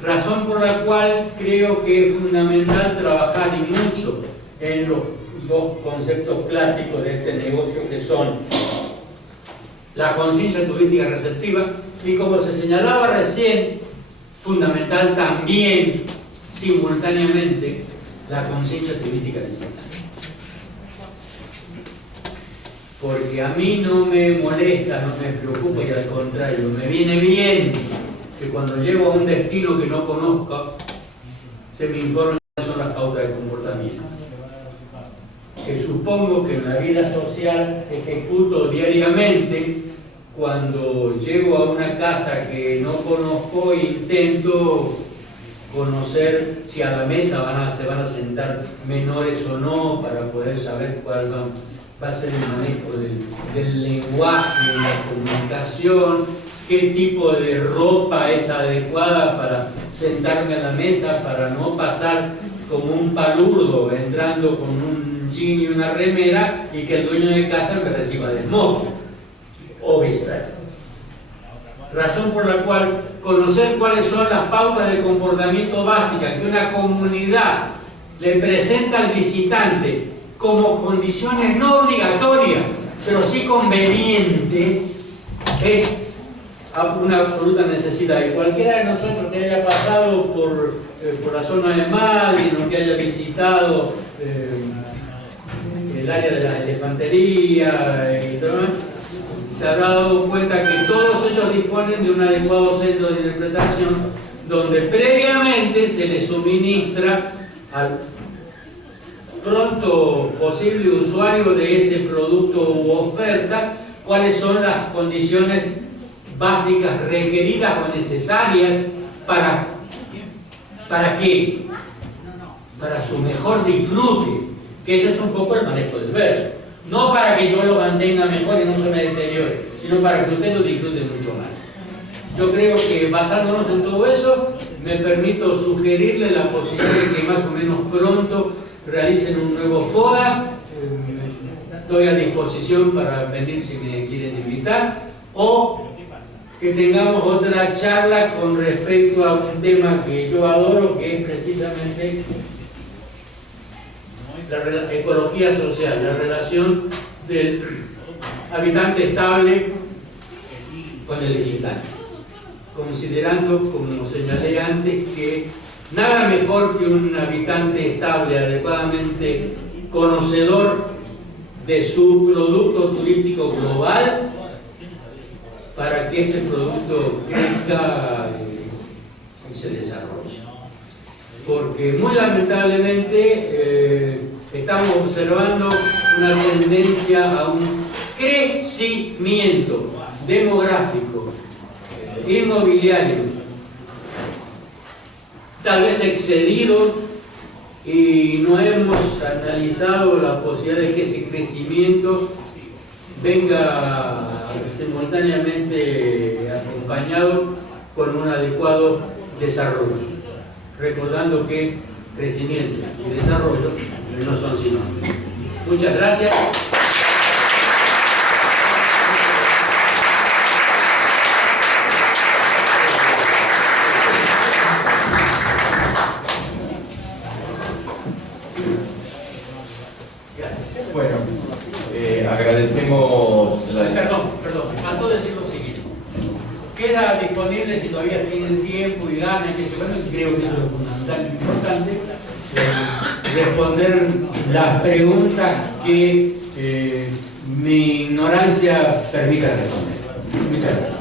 Razón por la cual creo que es fundamental trabajar y mucho en los 2 conceptos clásicos de este negocio, que son la conciencia turística receptiva y, como se señalaba recién, fundamental también simultáneamente la conciencia turística visitaria. Porque a mí no me molesta, no me preocupa, y al contrario, me viene bien que cuando llego a un destino que no conozco, se me informe cuáles son las pautas de comportamiento. Que supongo que en la vida social ejecuto diariamente. Cuando llego a una casa que no conozco, intento conocer si a la mesa se van a sentar menores o no, para poder saber cuál va a ser el manejo del lenguaje, de la comunicación, qué tipo de ropa es adecuada para sentarme a la mesa, para no pasar como un palurdo entrando con un jean y una remera y que el dueño de casa me reciba de smoking, o viceversa. razón por la cual conocer cuáles son las pautas de comportamiento básicas que una comunidad le presenta al visitante como condiciones no obligatorias, pero sí convenientes, es una absoluta necesidad. Y cualquiera de nosotros que haya pasado por la zona de Madrid, o que haya visitado el área de la elefantería y todo, se habrá dado cuenta que todos ellos disponen de un adecuado centro de interpretación donde previamente se les suministra al pronto posible usuario de ese producto u oferta cuáles son las condiciones básicas requeridas o necesarias ¿para qué? Para su mejor disfrute, que ese es un poco el manejo del verso. No para que yo lo mantenga mejor y no se me deteriore, sino para que usted lo disfrute mucho más. Yo creo que basándonos en todo eso, me permito sugerirle la posibilidad de que más o menos pronto realicen un nuevo FODA. Estoy a disposición para venir si me quieren invitar, o que tengamos otra charla con respecto a un tema que yo adoro, que es precisamente la ecología social, la relación del habitante estable con el visitante, considerando, como señalé antes, que nada mejor que un habitante estable, adecuadamente conocedor de su producto turístico global, para que ese producto crezca y se desarrolle. Porque muy lamentablemente estamos observando una tendencia a un crecimiento demográfico, inmobiliario, tal vez excedido, y no hemos analizado la posibilidad de que ese crecimiento venga simultáneamente acompañado con un adecuado desarrollo, recordando que crecimiento y desarrollo no son sinónimos. Muchas gracias. Bueno, agradecemos la... Perdón, me faltó decir lo siguiente. Queda disponible, si todavía tienen tiempo y ganas, creo que eso es fundamental y importante, responder las preguntas que mi ignorancia permita responder. Muchas gracias.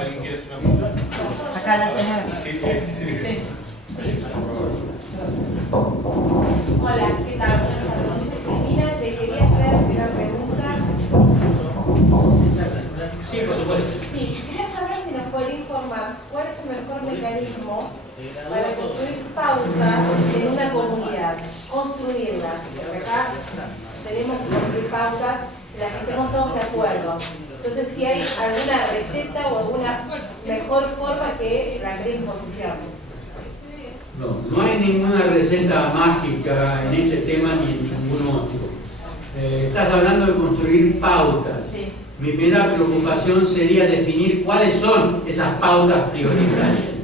¿Alguien quiere hacer una pregunta? Acá la señora. Sí. Hola, ¿qué tal? Buenas tardes. Mira, te quería hacer una pregunta. Sí, por supuesto. Sí, quería saber si nos puede informar cuál es el mejor mecanismo para construir pautas en una comunidad, construirlas, porque acá tenemos que construir pautas en las que estemos todos de acuerdo. Entonces, si hay alguna receta o alguna mejor forma que la libre imposición. No hay ninguna receta mágica en este tema ni en ningún otro. Estás hablando de construir pautas. Sí. Mi primera preocupación sería definir cuáles son esas pautas prioritarias.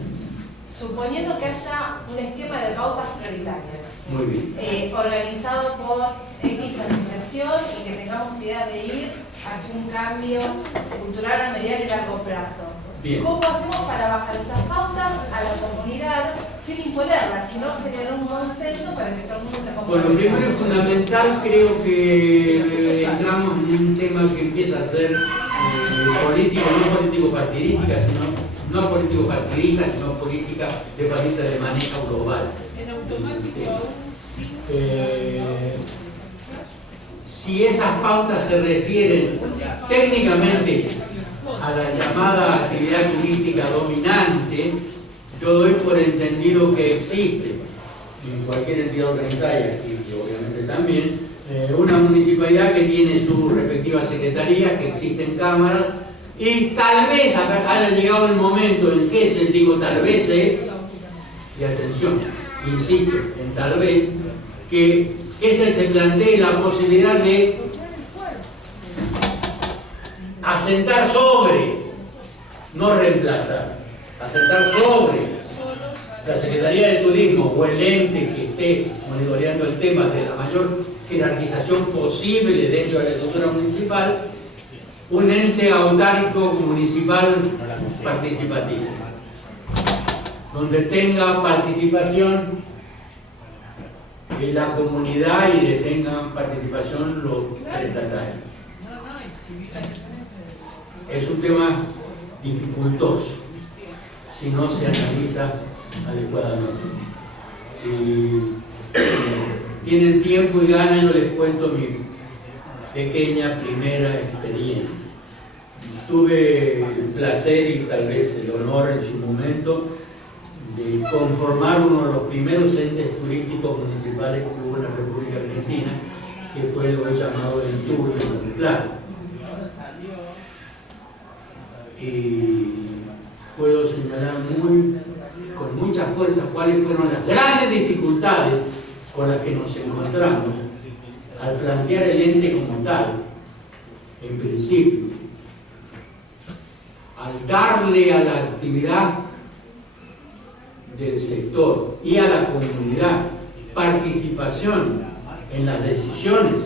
Suponiendo que haya un esquema de pautas prioritarias. Muy bien. Organizado por X asociación y que tengamos idea de ir hacia un cambio cultural a mediano y largo plazo. Bien. ¿Cómo hacemos para bajar esas pautas a la comunidad sin imponerlas, sino generar un consenso para que todo el mundo se comprenda? Bueno, primero y fundamental, creo que entramos en un tema que empieza a ser político, no político partidista, sino política de partida de manejo global. Si esas pautas se refieren técnicamente a la llamada actividad turística dominante, yo doy por entendido que existe en cualquier entidad organizada, y obviamente también, una municipalidad que tiene su respectiva secretaría, que existen cámaras, y tal vez haya llegado el momento en GESEL, digo tal vez, y atención, insisto en tal vez, que GESEL se plantee la posibilidad de asentar sobre no reemplazar, asentar sobre la Secretaría de Turismo o el ente que esté monitoreando el tema de la mayor jerarquización posible dentro de la estructura municipal, un ente autárquico municipal participativo, donde tenga participación en la comunidad y le tengan participación los prestatarios. Es un tema dificultoso si no se analiza adecuadamente. Si tienen tiempo y ganas, yo les cuento mi pequeña primera experiencia. Tuve el placer y tal vez el honor en su momento de conformar uno de los primeros entes turísticos municipales que hubo en la República Argentina, que fue lo llamado el Tour de Mar del Plata. Y puedo señalar con mucha fuerza cuáles fueron las grandes dificultades con las que nos encontramos al plantear el ente como tal, en principio, al darle a la actividad del sector y a la comunidad participación en las decisiones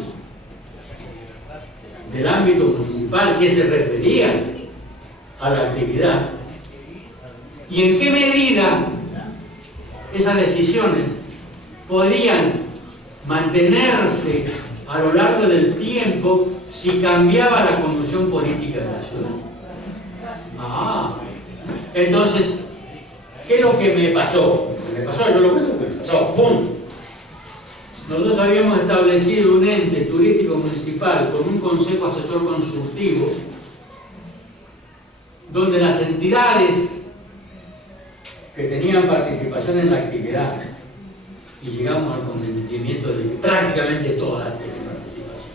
del ámbito municipal que se referían a la actividad, y en qué medida esas decisiones podían mantenerse a lo largo del tiempo si cambiaba la conducción política de la ciudad. Entonces, ¿qué es lo que me pasó? Yo lo cuento que me pasó, ¡pum! Nosotros habíamos establecido un ente turístico municipal con un consejo asesor consultivo, donde las entidades que tenían participación en la actividad, y llegamos al convencimiento de que prácticamente todas tienen participación,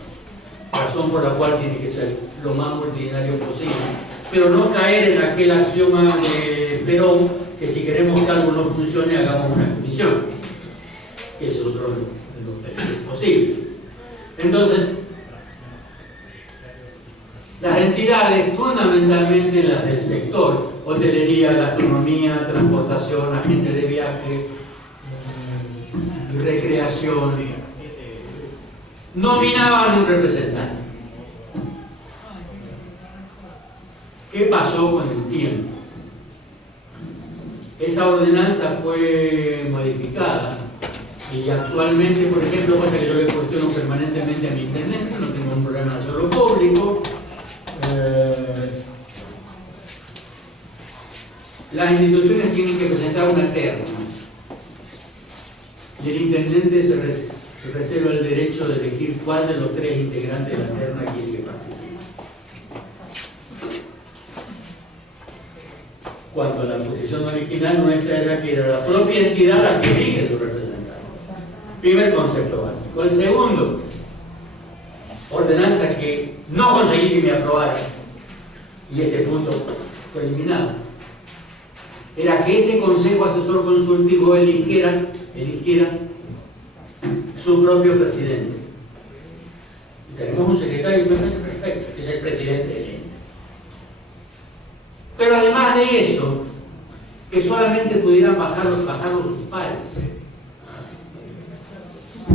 razón por la cual tiene que ser lo más multidisciplinario posible, pero no caer en aquel axioma de Perón, que si queremos que algo no funcione, hagamos una comisión, que es otro de los peligros posibles. Entonces, las entidades, fundamentalmente las del sector, hotelería, gastronomía, transportación, agentes de viaje, recreación, nominaban un representante. ¿Qué pasó con el tiempo? Esa ordenanza fue modificada y actualmente, por ejemplo, cosa que yo le cuestiono permanentemente a mi intendente, no tengo un problema de hacerlo público, las instituciones tienen que presentar una terna y el intendente se reserva el derecho de elegir cuál de los tres integrantes de la terna quiere que participe. Cuando la posición original nuestra era que era la propia entidad la que elige su representante. Primer concepto básico. El segundo, ordenanza que no conseguí que me aprobara, y este punto fue eliminado, era que ese consejo asesor consultivo eligiera su propio presidente. Y tenemos un secretario perfecto, que es el presidente del ente. Pero además de eso, que solamente pudieran bajarlo sus pares.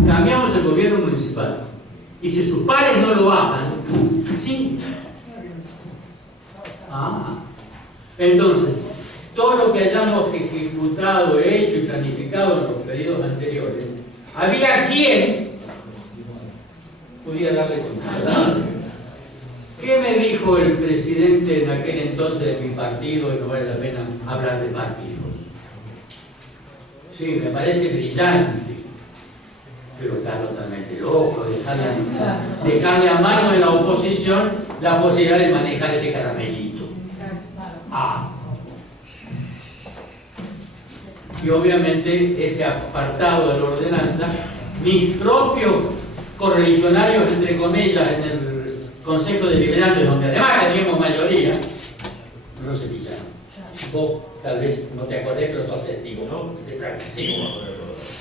Cambiamos el gobierno municipal. Y si sus pares no lo bajan, sí. Entonces, todo lo que hayamos ejecutado, hecho y planificado en los periodos anteriores, había quien pudiera darle continuidad. ¿Qué me dijo el presidente en aquel entonces de mi partido? Y no vale la pena hablar de partidos. Sí, me parece brillante, pero está totalmente loco dejarle a mano de la oposición la posibilidad de manejar ese caramelito. Y obviamente ese apartado de la ordenanza, mis propios correligionarios, entre comillas, en el Consejo Deliberante, donde además teníamos mayoría, no se pillaron. Vos tal vez no te acordés, pero sos testigo, ¿no? De práctica, sí.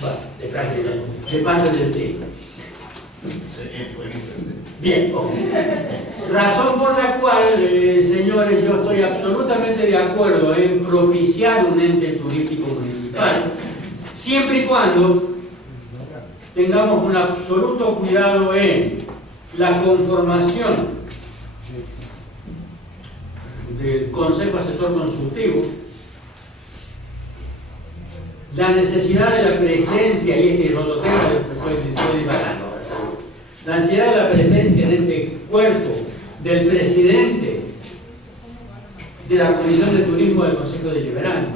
Bueno, de práctica, de parte del tema. Bien, ok. Razón por la cual cual, señores, yo estoy absolutamente de acuerdo en propiciar un ente turístico municipal, siempre y cuando tengamos un absoluto cuidado en la conformación del Consejo Asesor Consultivo, la necesidad de la presencia, y este es otro tema que estoy divagando, la necesidad de la presencia en ese cuerpo del presidente de la Comisión de Turismo del Consejo Deliberante.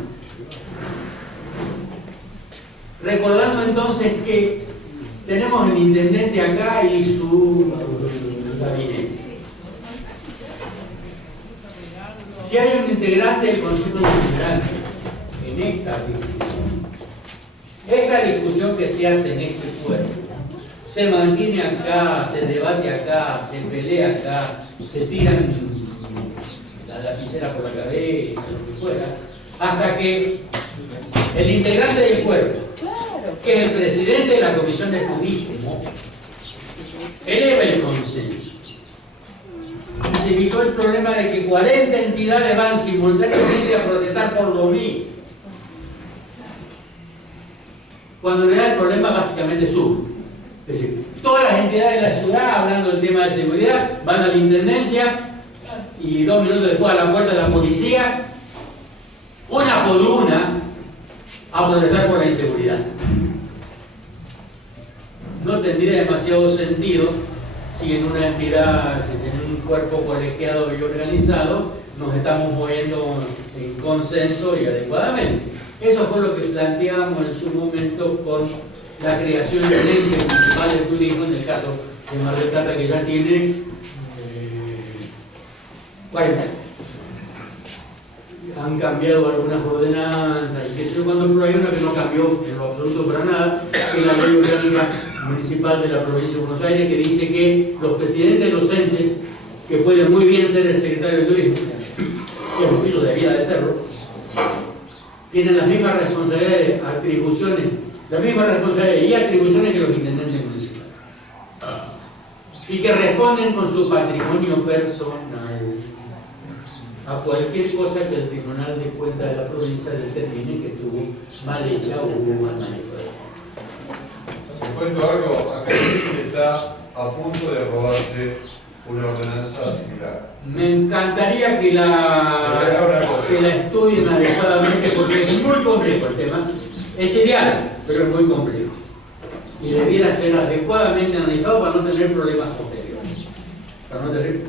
Recordando entonces que tenemos el intendente acá y su gabinete. Si hay un integrante del Consejo Deliberante en esta discusión que se hace en este cuerpo, se mantiene acá, se debate acá, se pelea acá, se tiran la lapicera por la cabeza, lo que fuera, hasta que el integrante del cuerpo, que es el presidente de la Comisión de Turismo, eleva el consenso. Y se evitó el problema de que 40 entidades van simultáneamente a protestar por lo mismo. Cuando en realidad el problema básicamente sube. Es decir, todas las entidades de la ciudad, hablando del tema de seguridad, van a la intendencia y 2 minutos después a la puerta de la policía, una por una, a protestar por la inseguridad. No tendría demasiado sentido si en una entidad, en un cuerpo colegiado y organizado, nos estamos moviendo en consenso y adecuadamente. Eso fue lo que planteamos en su momento con la creación del ente municipal de turismo, en el caso de Mar del Plata, que ya tiene 40 años. Han cambiado algunas ordenanzas y que pero hay una que no cambió en lo absoluto para nada, que es la ley orgánica municipal de la provincia de Buenos Aires, que dice que los presidentes de los entes, que pueden muy bien ser el secretario de turismo, que en juicio debía de serlo, tienen las mismas responsabilidades, atribuciones, las mismas responsabilidades y atribuciones que los intendentes municipales. Y que responden con su patrimonio personal a cualquier cosa que el Tribunal de Cuentas de la provincia determine que estuvo mal hecha o hubo mal manejo. Les cuento algo, acá está a punto de aprobarse una ordenanza similar. Me encantaría que la estudien adecuadamente porque es muy complejo el tema. Es ideal, pero es muy complejo. Y debiera ser adecuadamente analizado para no tener problemas posteriores. Para no tener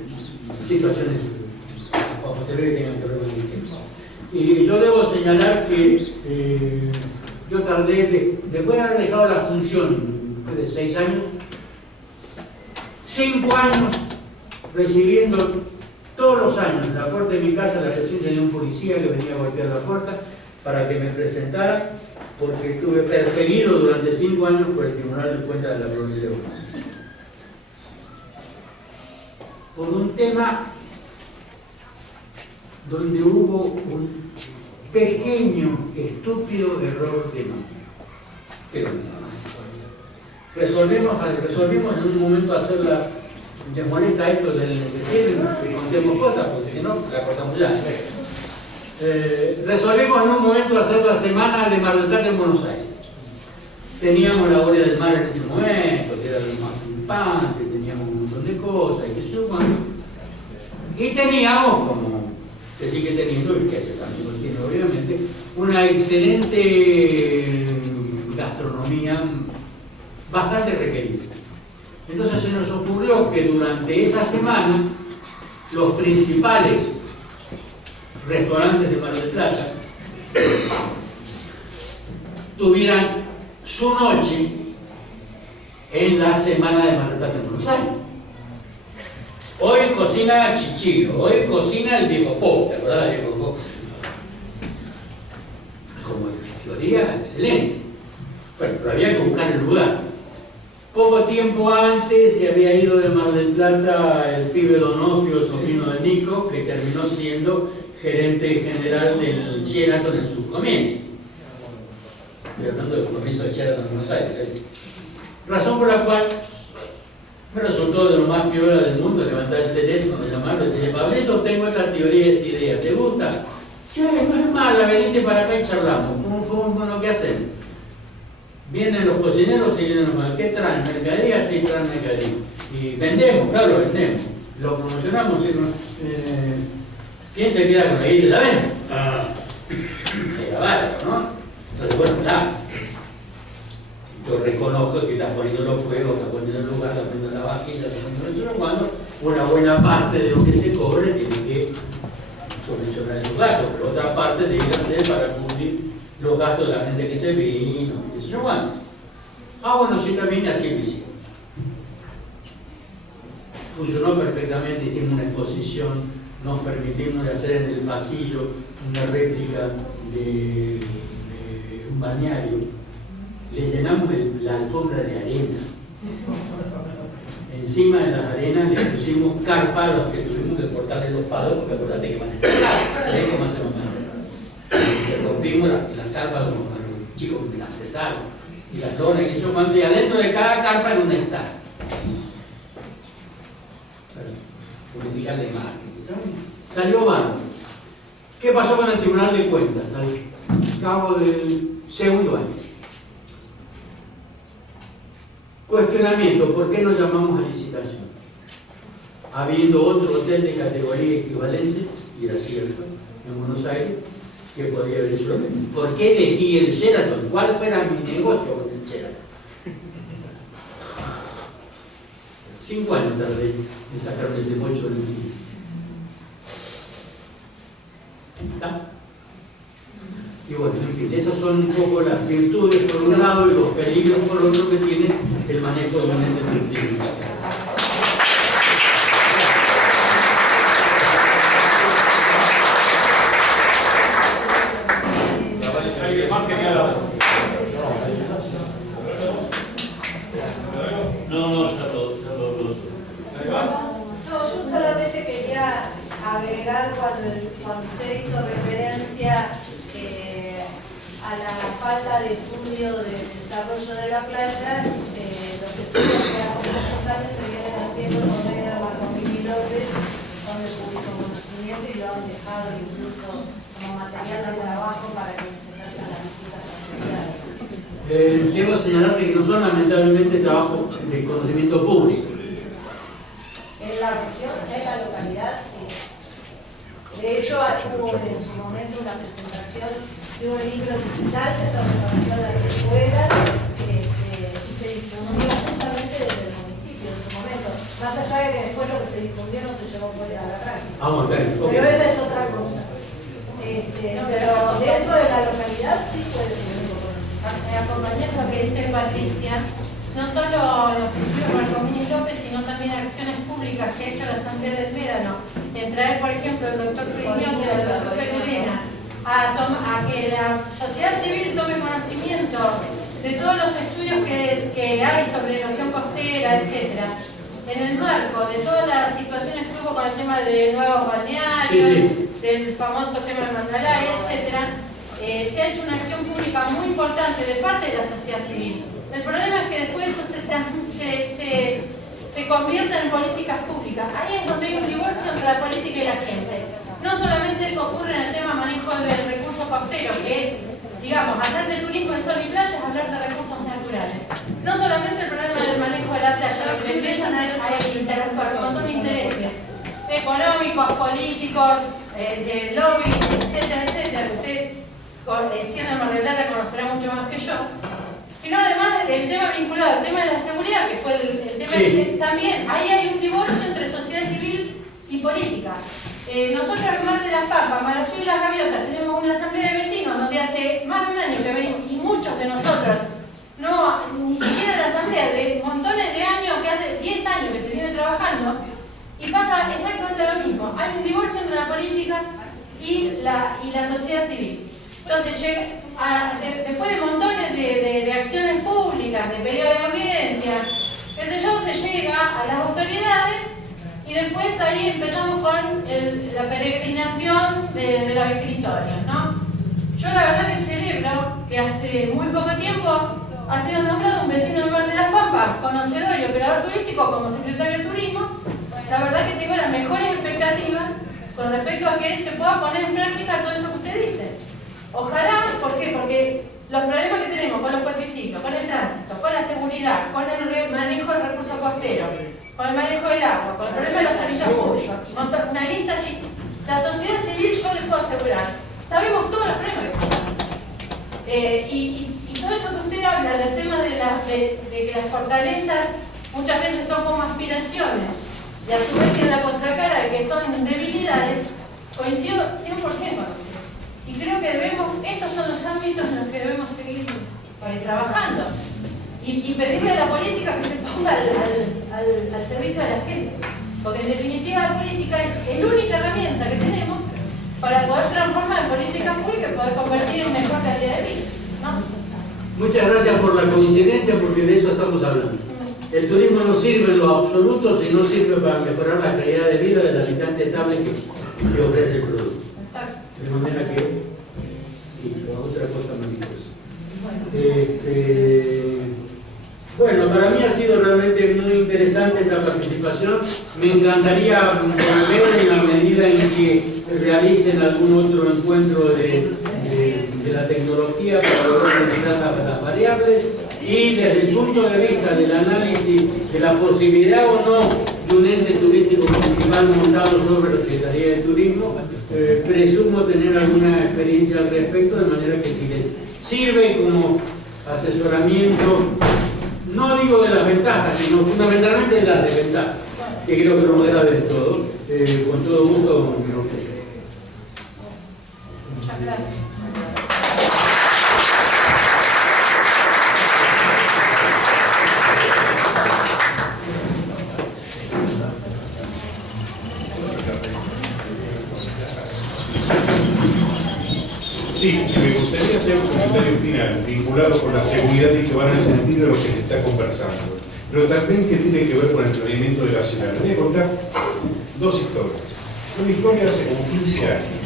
situaciones posteriores que tengan que ver con el tiempo. Y yo debo señalar que yo tardé, después de haber dejado la función de 6 años, 5 años recibiendo todos los años en la puerta de mi casa la presencia de un policía que venía a golpear la puerta para que me presentara, porque estuve perseguido durante 5 años por el Tribunal de Cuentas de la provincia de Buenos Aires. Por un tema donde hubo un pequeño, estúpido error de manejo, pero nada más. Resolvimos en un momento hacerla. ¿Les molesta esto del decir que contemos cosas? Porque si no, la cortamos ya. Resolvimos en un momento hacer la semana de Mar del Plata en Buenos Aires. Teníamos la orilla del mar en ese momento, que era lo más impactante, teníamos un montón de cosas, y eso, bueno. Y teníamos, como que sigue teniendo, y que también lo tiene obviamente, una excelente gastronomía bastante requerida. Entonces se nos ocurrió que durante esa semana los principales restaurantes de Mar del Plata tuvieran su noche en la semana de Mar del Plata en Buenos Aires. Hoy cocina Chichilo, hoy cocina el viejo Pop, ¿verdad? El viejo Pop. Como teoría, excelente. Bueno, pero había que buscar el lugar. Poco tiempo antes se había ido de Mar del Plata el pibe Donofrio, sobrino de Nico, que terminó siendo gerente general del Sheraton en sus comienzos. Estoy hablando del comienzo del Sheraton en Buenos Aires. Razón por la cual me resultó de lo más piola del mundo levantar el teléfono, llamar llamarlo y decirle, Pablito, tengo esta teoría y esta idea, ¿te gusta? Che, no es mala, venite para acá y charlamos. Bueno, ¿qué hacemos? Vienen los cocineros y vienen los... ¿Qué traen? ¿Mercadería? Sí, traen mercadería. Y vendemos, claro, vendemos. Lo promocionamos. ¿Quién se queda con la guita? ¿La ven? Era bárbaro, ¿no? Entonces, bueno, ya. Yo reconozco que estás poniendo los fuegos, estás poniendo el lugar, estás poniendo la vajilla, estás poniendo eso, cuando una buena parte de lo que se cobre tiene que subvencionar esos gastos, pero otra parte tiene que ser para cubrir los gastos de la gente que se vino, y eso, bueno. Bueno, sí, también así lo hicimos. Funcionó perfectamente, hicimos una exposición, nos permitimos hacer en el pasillo una réplica de un balneario. Le llenamos la alfombra de arena. Encima de las arenas le pusimos carpa a los que tuvimos que cortarle los palos, porque acordate que van a estar. ¿Ves cómo hacemos más? Le rompimos las carpas a los chicos, las apretaron. Y las lonas que yo mandé adentro de cada carpa en un stand. Para publicarle marketing. Salió mal. ¿Qué pasó con el Tribunal de Cuentas? Al cabo del segundo año. Cuestionamiento, ¿por qué no llamamos a licitación? Habiendo otro hotel de categoría equivalente, y era cierto, en Buenos Aires, que podía haber hecho lo mismo. ¿Por qué elegí el Sheraton? ¿Cuál fuera mi negocio con el Sheraton? 5 años tardé en sacarme ese mocho de encima. ¿Está? Y bueno, en fin, esas son un poco las virtudes por un lado y los peligros por otro que tiene el manejo de un ente multidisciplinario. ¿Alguien más quería la voz? No, ya todo. ¿Alguien más? No, yo solamente quería agregar cuando usted hizo referencia a la falta de estudio del desarrollo de la playa, los estudios que hace muchos años se vienen haciendo por medio de Marcos López, donde publicó conocimiento y lo han dejado incluso como material de trabajo para que se hagan las visitas auxiliares. Debo señalarte que no son lamentablemente trabajo de conocimiento público. En la región, en la localidad, sí. De hecho, hubo en su momento una presentación de un libro digital que se reconoció en las escuelas y se difundió justamente desde el municipio en su momento. Más allá de que después lo que se difundió no se llevó a la práctica. Vamos a ver. Pero esa es otra cosa. Pero dentro de la localidad sí puede tener un conocimiento. Acompañando lo que dice Patricia, no solo los estudios Marcos López, sino también acciones públicas que ha hecho la Asamblea del Médano, en traer, por ejemplo, el doctor Piriñón y el doctor Perurena, a que la sociedad civil tome conocimiento de todos los estudios que hay sobre erosión costera, etc. En el marco de todas las situaciones que hubo con el tema de nuevos balnearios, del famoso tema de Mandalay, etc., se ha hecho una acción pública muy importante de parte de la sociedad civil. El problema es que después eso se convierte en políticas públicas. Ahí es donde hay un divorcio entre la política y la gente. No solamente eso ocurre en el tema manejo del recurso costero, que es, digamos, hablar de turismo en sol y playa es hablar de recursos naturales. No solamente el problema del manejo de la playa, lo que empiezan a interactuar un montón de intereses económicos, políticos, de lobbies, etcétera, etcétera, que usted, siendo en Mar del Plata, conocerá mucho más que yo. Sino además el tema vinculado al tema de la seguridad, que fue el tema que también, ahí hay un divorcio entre sociedad civil y política. Nosotros en Mar de la Pampa, Marasú y Las Gaviotas, tenemos una asamblea de vecinos donde hace más de un año que venimos, y muchos de nosotros, no, ni siquiera la asamblea, de montones de años, que hace 10 años que se viene trabajando, y pasa exactamente lo mismo. Hay un divorcio entre la política y la sociedad civil. Entonces, después de montones de acciones públicas, de periodo de audiencia, qué sé yo, se llega a las autoridades y después ahí empezamos con la peregrinación de los escritorios, ¿no? Yo la verdad que celebro que hace muy poco tiempo ha sido nombrado un vecino del Mar de las Pampas, conocedor y operador turístico como secretario de Turismo. La verdad que tengo las mejores expectativas con respecto a que se pueda poner en práctica todo eso que usted dice. Ojalá, ¿por qué? Porque los problemas que tenemos con los cuatriciclos, con el tránsito, con la seguridad, con el manejo del recurso costero, con el manejo del agua, con el problema de los servicios públicos, una lista así. La sociedad civil, yo les puedo asegurar, sabemos todos los problemas que tenemos. Y todo eso que usted habla del tema de que las fortalezas muchas veces son como aspiraciones, y a su vez tiene la contracara de que son debilidades, coincido 100% con usted. Y creo que estos son los ámbitos en los que debemos seguir trabajando. Y pedirle a la política que se ponga al servicio de la gente. Porque en definitiva la política es la única herramienta que tenemos para poder transformar en política pública y poder convertir en mejor calidad de vida, ¿no? Muchas gracias por la coincidencia, porque de eso estamos hablando. El turismo no sirve en lo absoluto si no sirve para mejorar la calidad de vida del habitante estable que ofrece el producto. Exacto. De manera que, y otra cosa mariposa. Bueno, para mí ha sido realmente muy interesante esta participación. Me encantaría volver en la medida en que realicen algún otro encuentro de la tecnología para lograr analizar las variables, y desde el punto de vista del análisis de la posibilidad o no de un ente turístico municipal montado sobre la Secretaría de Turismo, presumo tener alguna experiencia al respecto, de manera que si les sirve como asesoramiento, no digo de las ventajas, sino fundamentalmente de las desventajas, que creo que lo modera del todo, con todo gusto me lo ofrezco. Muchas gracias. Sí, me gustaría hacer un comentario final vinculado con la seguridad y que va en el sentido de lo que se está conversando, pero también que tiene que ver con el planeamiento de la ciudad. Les voy a contar dos historias. Una historia de hace como 15 años.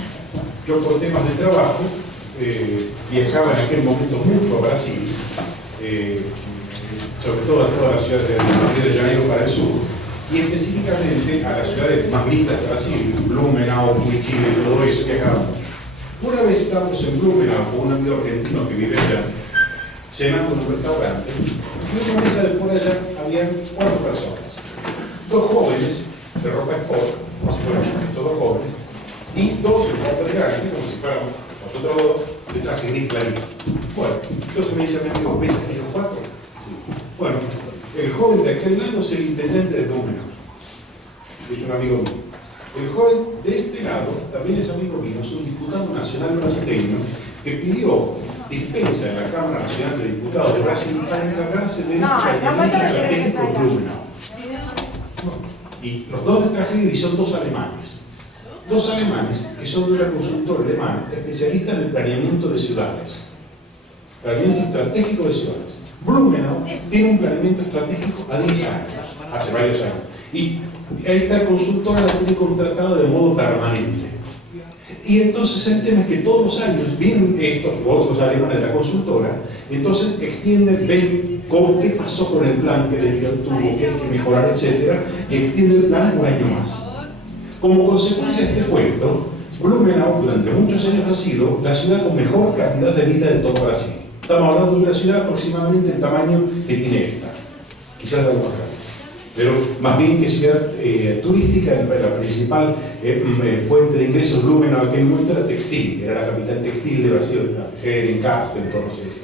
Yo por temas de trabajo viajaba en aquel momento mucho a Brasil, sobre todo a toda la ciudad de Río de Janeiro para el sur, y específicamente a las ciudades más lindas de Brasil, Blumenau, Chile y todo eso, viajábamos. Una vez estábamos en Blumenau con un amigo argentino que vive allá, cenando en un restaurante, y en una mesa de por allá habían 4 personas. 2 jóvenes de ropa sport, todos jóvenes, y 2 de ropa elegante, como si fuéramos nosotros 2 de traje gris clarito. Bueno, entonces me dice a mi amigo, ¿ves a ellos 4? Sí. Bueno, el joven de aquel lado es el intendente de Blumenau, que es un amigo mío. El joven de este lado también es amigo mío, es un diputado nacional brasileño que pidió dispensa en la Cámara Nacional de Diputados de Brasil para encargarse del planeamiento estratégico de Blumenau. Y los 2 de traje gris son 2 alemanes. 2 alemanes que son de una consultora alemana especialista en el planeamiento de ciudades. Planeamiento estratégico de ciudades. Blumenau tiene un planeamiento estratégico a 10 años, hace varios años. Y esta consultora la tiene contratada de modo permanente. Y entonces el tema es que todos los años vienen estos u otros alemanes de la consultora, entonces extienden, ven qué pasó con el plan, qué desvío tuvo, qué hay que mejorar, etc. Y extienden el plan un año más. Como consecuencia de este cuento, Blumenau durante muchos años ha sido la ciudad con mejor calidad de vida de todo Brasil. Estamos hablando de una ciudad aproximadamente el tamaño que tiene esta, quizás algo más grande. Pero más bien que ciudad turística, la principal fuente de ingresos Blumenau en aquel momento era textil, era la capital textil de Brasil, Herencastel, entonces,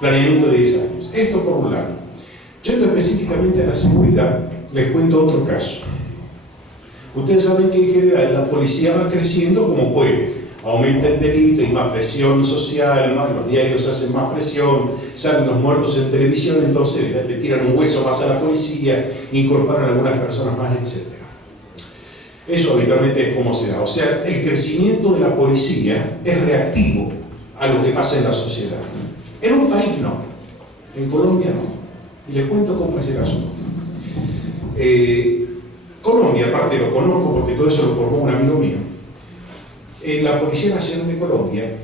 planeamiento de 10 años. Esto por un lado. Yendo específicamente a la seguridad, les cuento otro caso. Ustedes saben que en general la policía va creciendo como puede. Aumenta el delito, hay más presión social, ¿no? Los diarios hacen más presión, salen los muertos en televisión, entonces le tiran un hueso más a la policía, incorporan a algunas personas más, etc. Eso habitualmente es como se da. O sea, el crecimiento de la policía es reactivo a lo que pasa en la sociedad. En un país no, en Colombia no. Y les cuento cómo es el asunto. Colombia, aparte lo conozco porque todo eso lo formó un amigo mío. La Policía Nacional de Colombia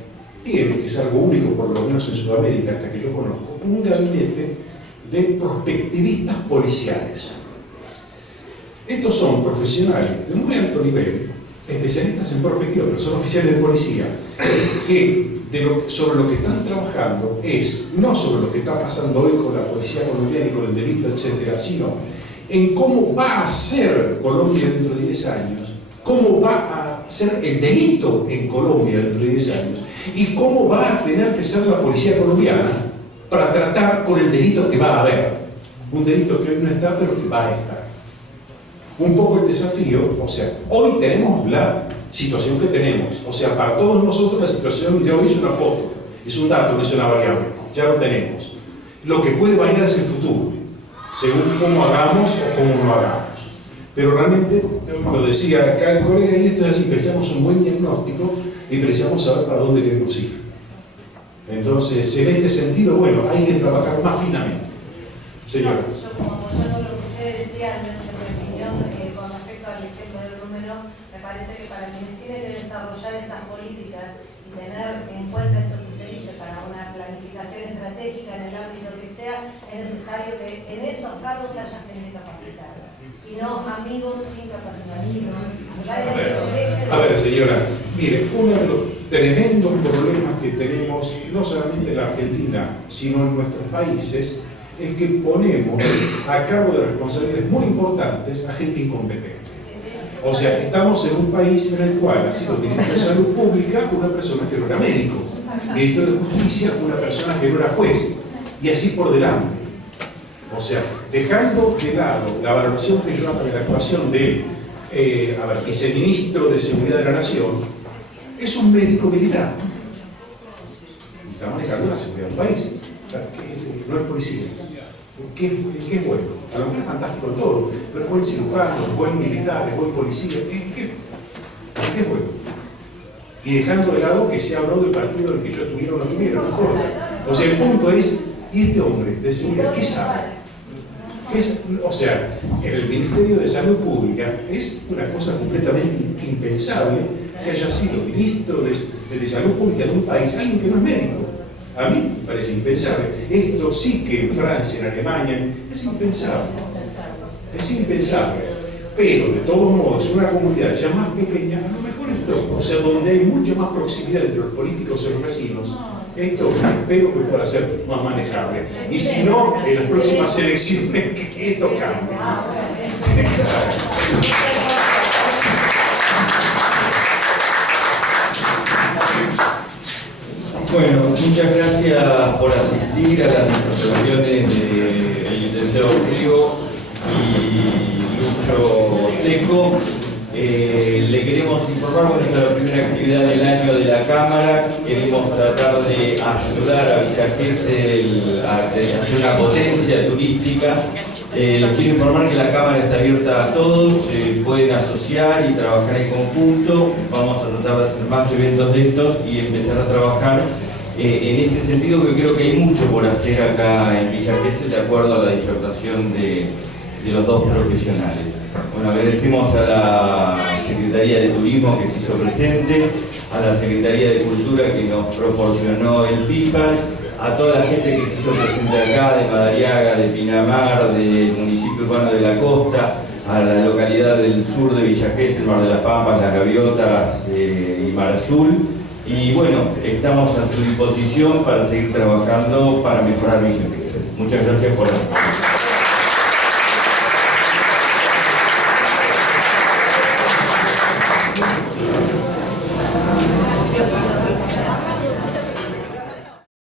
tiene, que es algo único por lo menos en Sudamérica hasta que yo conozco, un gabinete de prospectivistas policiales. Estos son profesionales de muy alto nivel especialistas en prospectiva, pero son oficiales de policía, que sobre lo que están trabajando es no sobre lo que está pasando hoy con la policía colombiana y con el delito, etcétera, sino en cómo va a ser Colombia dentro de 10 años, cómo va a ser el delito en Colombia dentro de 10 años y cómo va a tener que ser la policía colombiana para tratar con el delito que va a haber. Un delito que hoy no está, pero que va a estar. Un poco el desafío, o sea, hoy tenemos la situación que tenemos, o sea, para todos nosotros la situación de hoy es una foto, es un dato, no es una variable, ya lo tenemos. Lo que puede variar es el futuro, según cómo hagamos o cómo no hagamos. Pero realmente, lo decía acá el colega, y esto es así, precisamos un buen diagnóstico y precisamos saber para dónde queremos ir. Entonces, en este sentido, bueno, hay que trabajar más finamente. Señora. Yo como apoyando lo que usted decía, al menos en mi opinión, con respecto al ejemplo del Número, me parece que para quienes tienen que desarrollar esas políticas y tener en cuenta esto que usted dice para una planificación estratégica en el ámbito que sea, es necesario que en esos cargos haya gente capacitada y no amigos sin capacitación. A ver, señora, mire, uno de los tremendos problemas que tenemos, no solamente en la Argentina, sino en nuestros países, es que ponemos a cargo de responsabilidades muy importantes a gente incompetente. O sea, estamos en un país en el cual ha sido ministro de Salud Pública una persona que no era médico, ministro de Justicia una persona que no era juez, y así por delante. O sea, dejando de lado la valoración que yo hago de la actuación del viceministro de Seguridad de la Nación, es un médico militar. Y está manejando la seguridad del país. No es policía. ¿Qué es bueno? A lo mejor es fantástico todo, pero es buen cirujano, es buen militar, es buen policía. ¿Qué es bueno? Y dejando de lado que se habló del partido en el que yo tuviera o no tuviera, no importa. O sea, el punto es, ¿y este hombre de seguridad qué sabe? O sea, en el Ministerio de Salud Pública es una cosa completamente impensable que haya sido ministro de Salud Pública de un país alguien que no es médico. A mí me parece impensable. Esto sí que en Francia, en Alemania, es impensable. Es impensable. Pero, de todos modos, en una comunidad ya más pequeña, a lo mejor esto, o sea, donde hay mucha más proximidad entre los políticos y los vecinos, esto espero que pueda ser más manejable. Y si no, en las próximas elecciones, que esto cambie. Sí, claro. Bueno, muchas gracias por asistir a las presentaciones del licenciado Frigo y Lucho Teco. Le queremos informar, bueno, esta es la primera actividad del año de la Cámara. Queremos tratar de ayudar a Villa Gesell a hacer una potencia turística. Les quiero informar que la Cámara está abierta a todos, pueden asociar y trabajar en conjunto. Vamos a tratar de hacer más eventos de estos y empezar a trabajar en este sentido, que creo que hay mucho por hacer acá en Villa Gesell, de acuerdo a la disertación de los dos profesionales. Bueno, agradecemos a la Secretaría de Turismo que se hizo presente, a la Secretaría de Cultura que nos proporcionó el PIPAL, a toda la gente que se hizo presente acá, de Madariaga, de Pinamar, del municipio urbano de la Costa, a la localidad del sur de Villa Gesell, Mar de las Pampas, Las Gaviotas y Mar Azul. Y bueno, estamos a su disposición para seguir trabajando para mejorar Villa Gesell. Muchas gracias por asistir.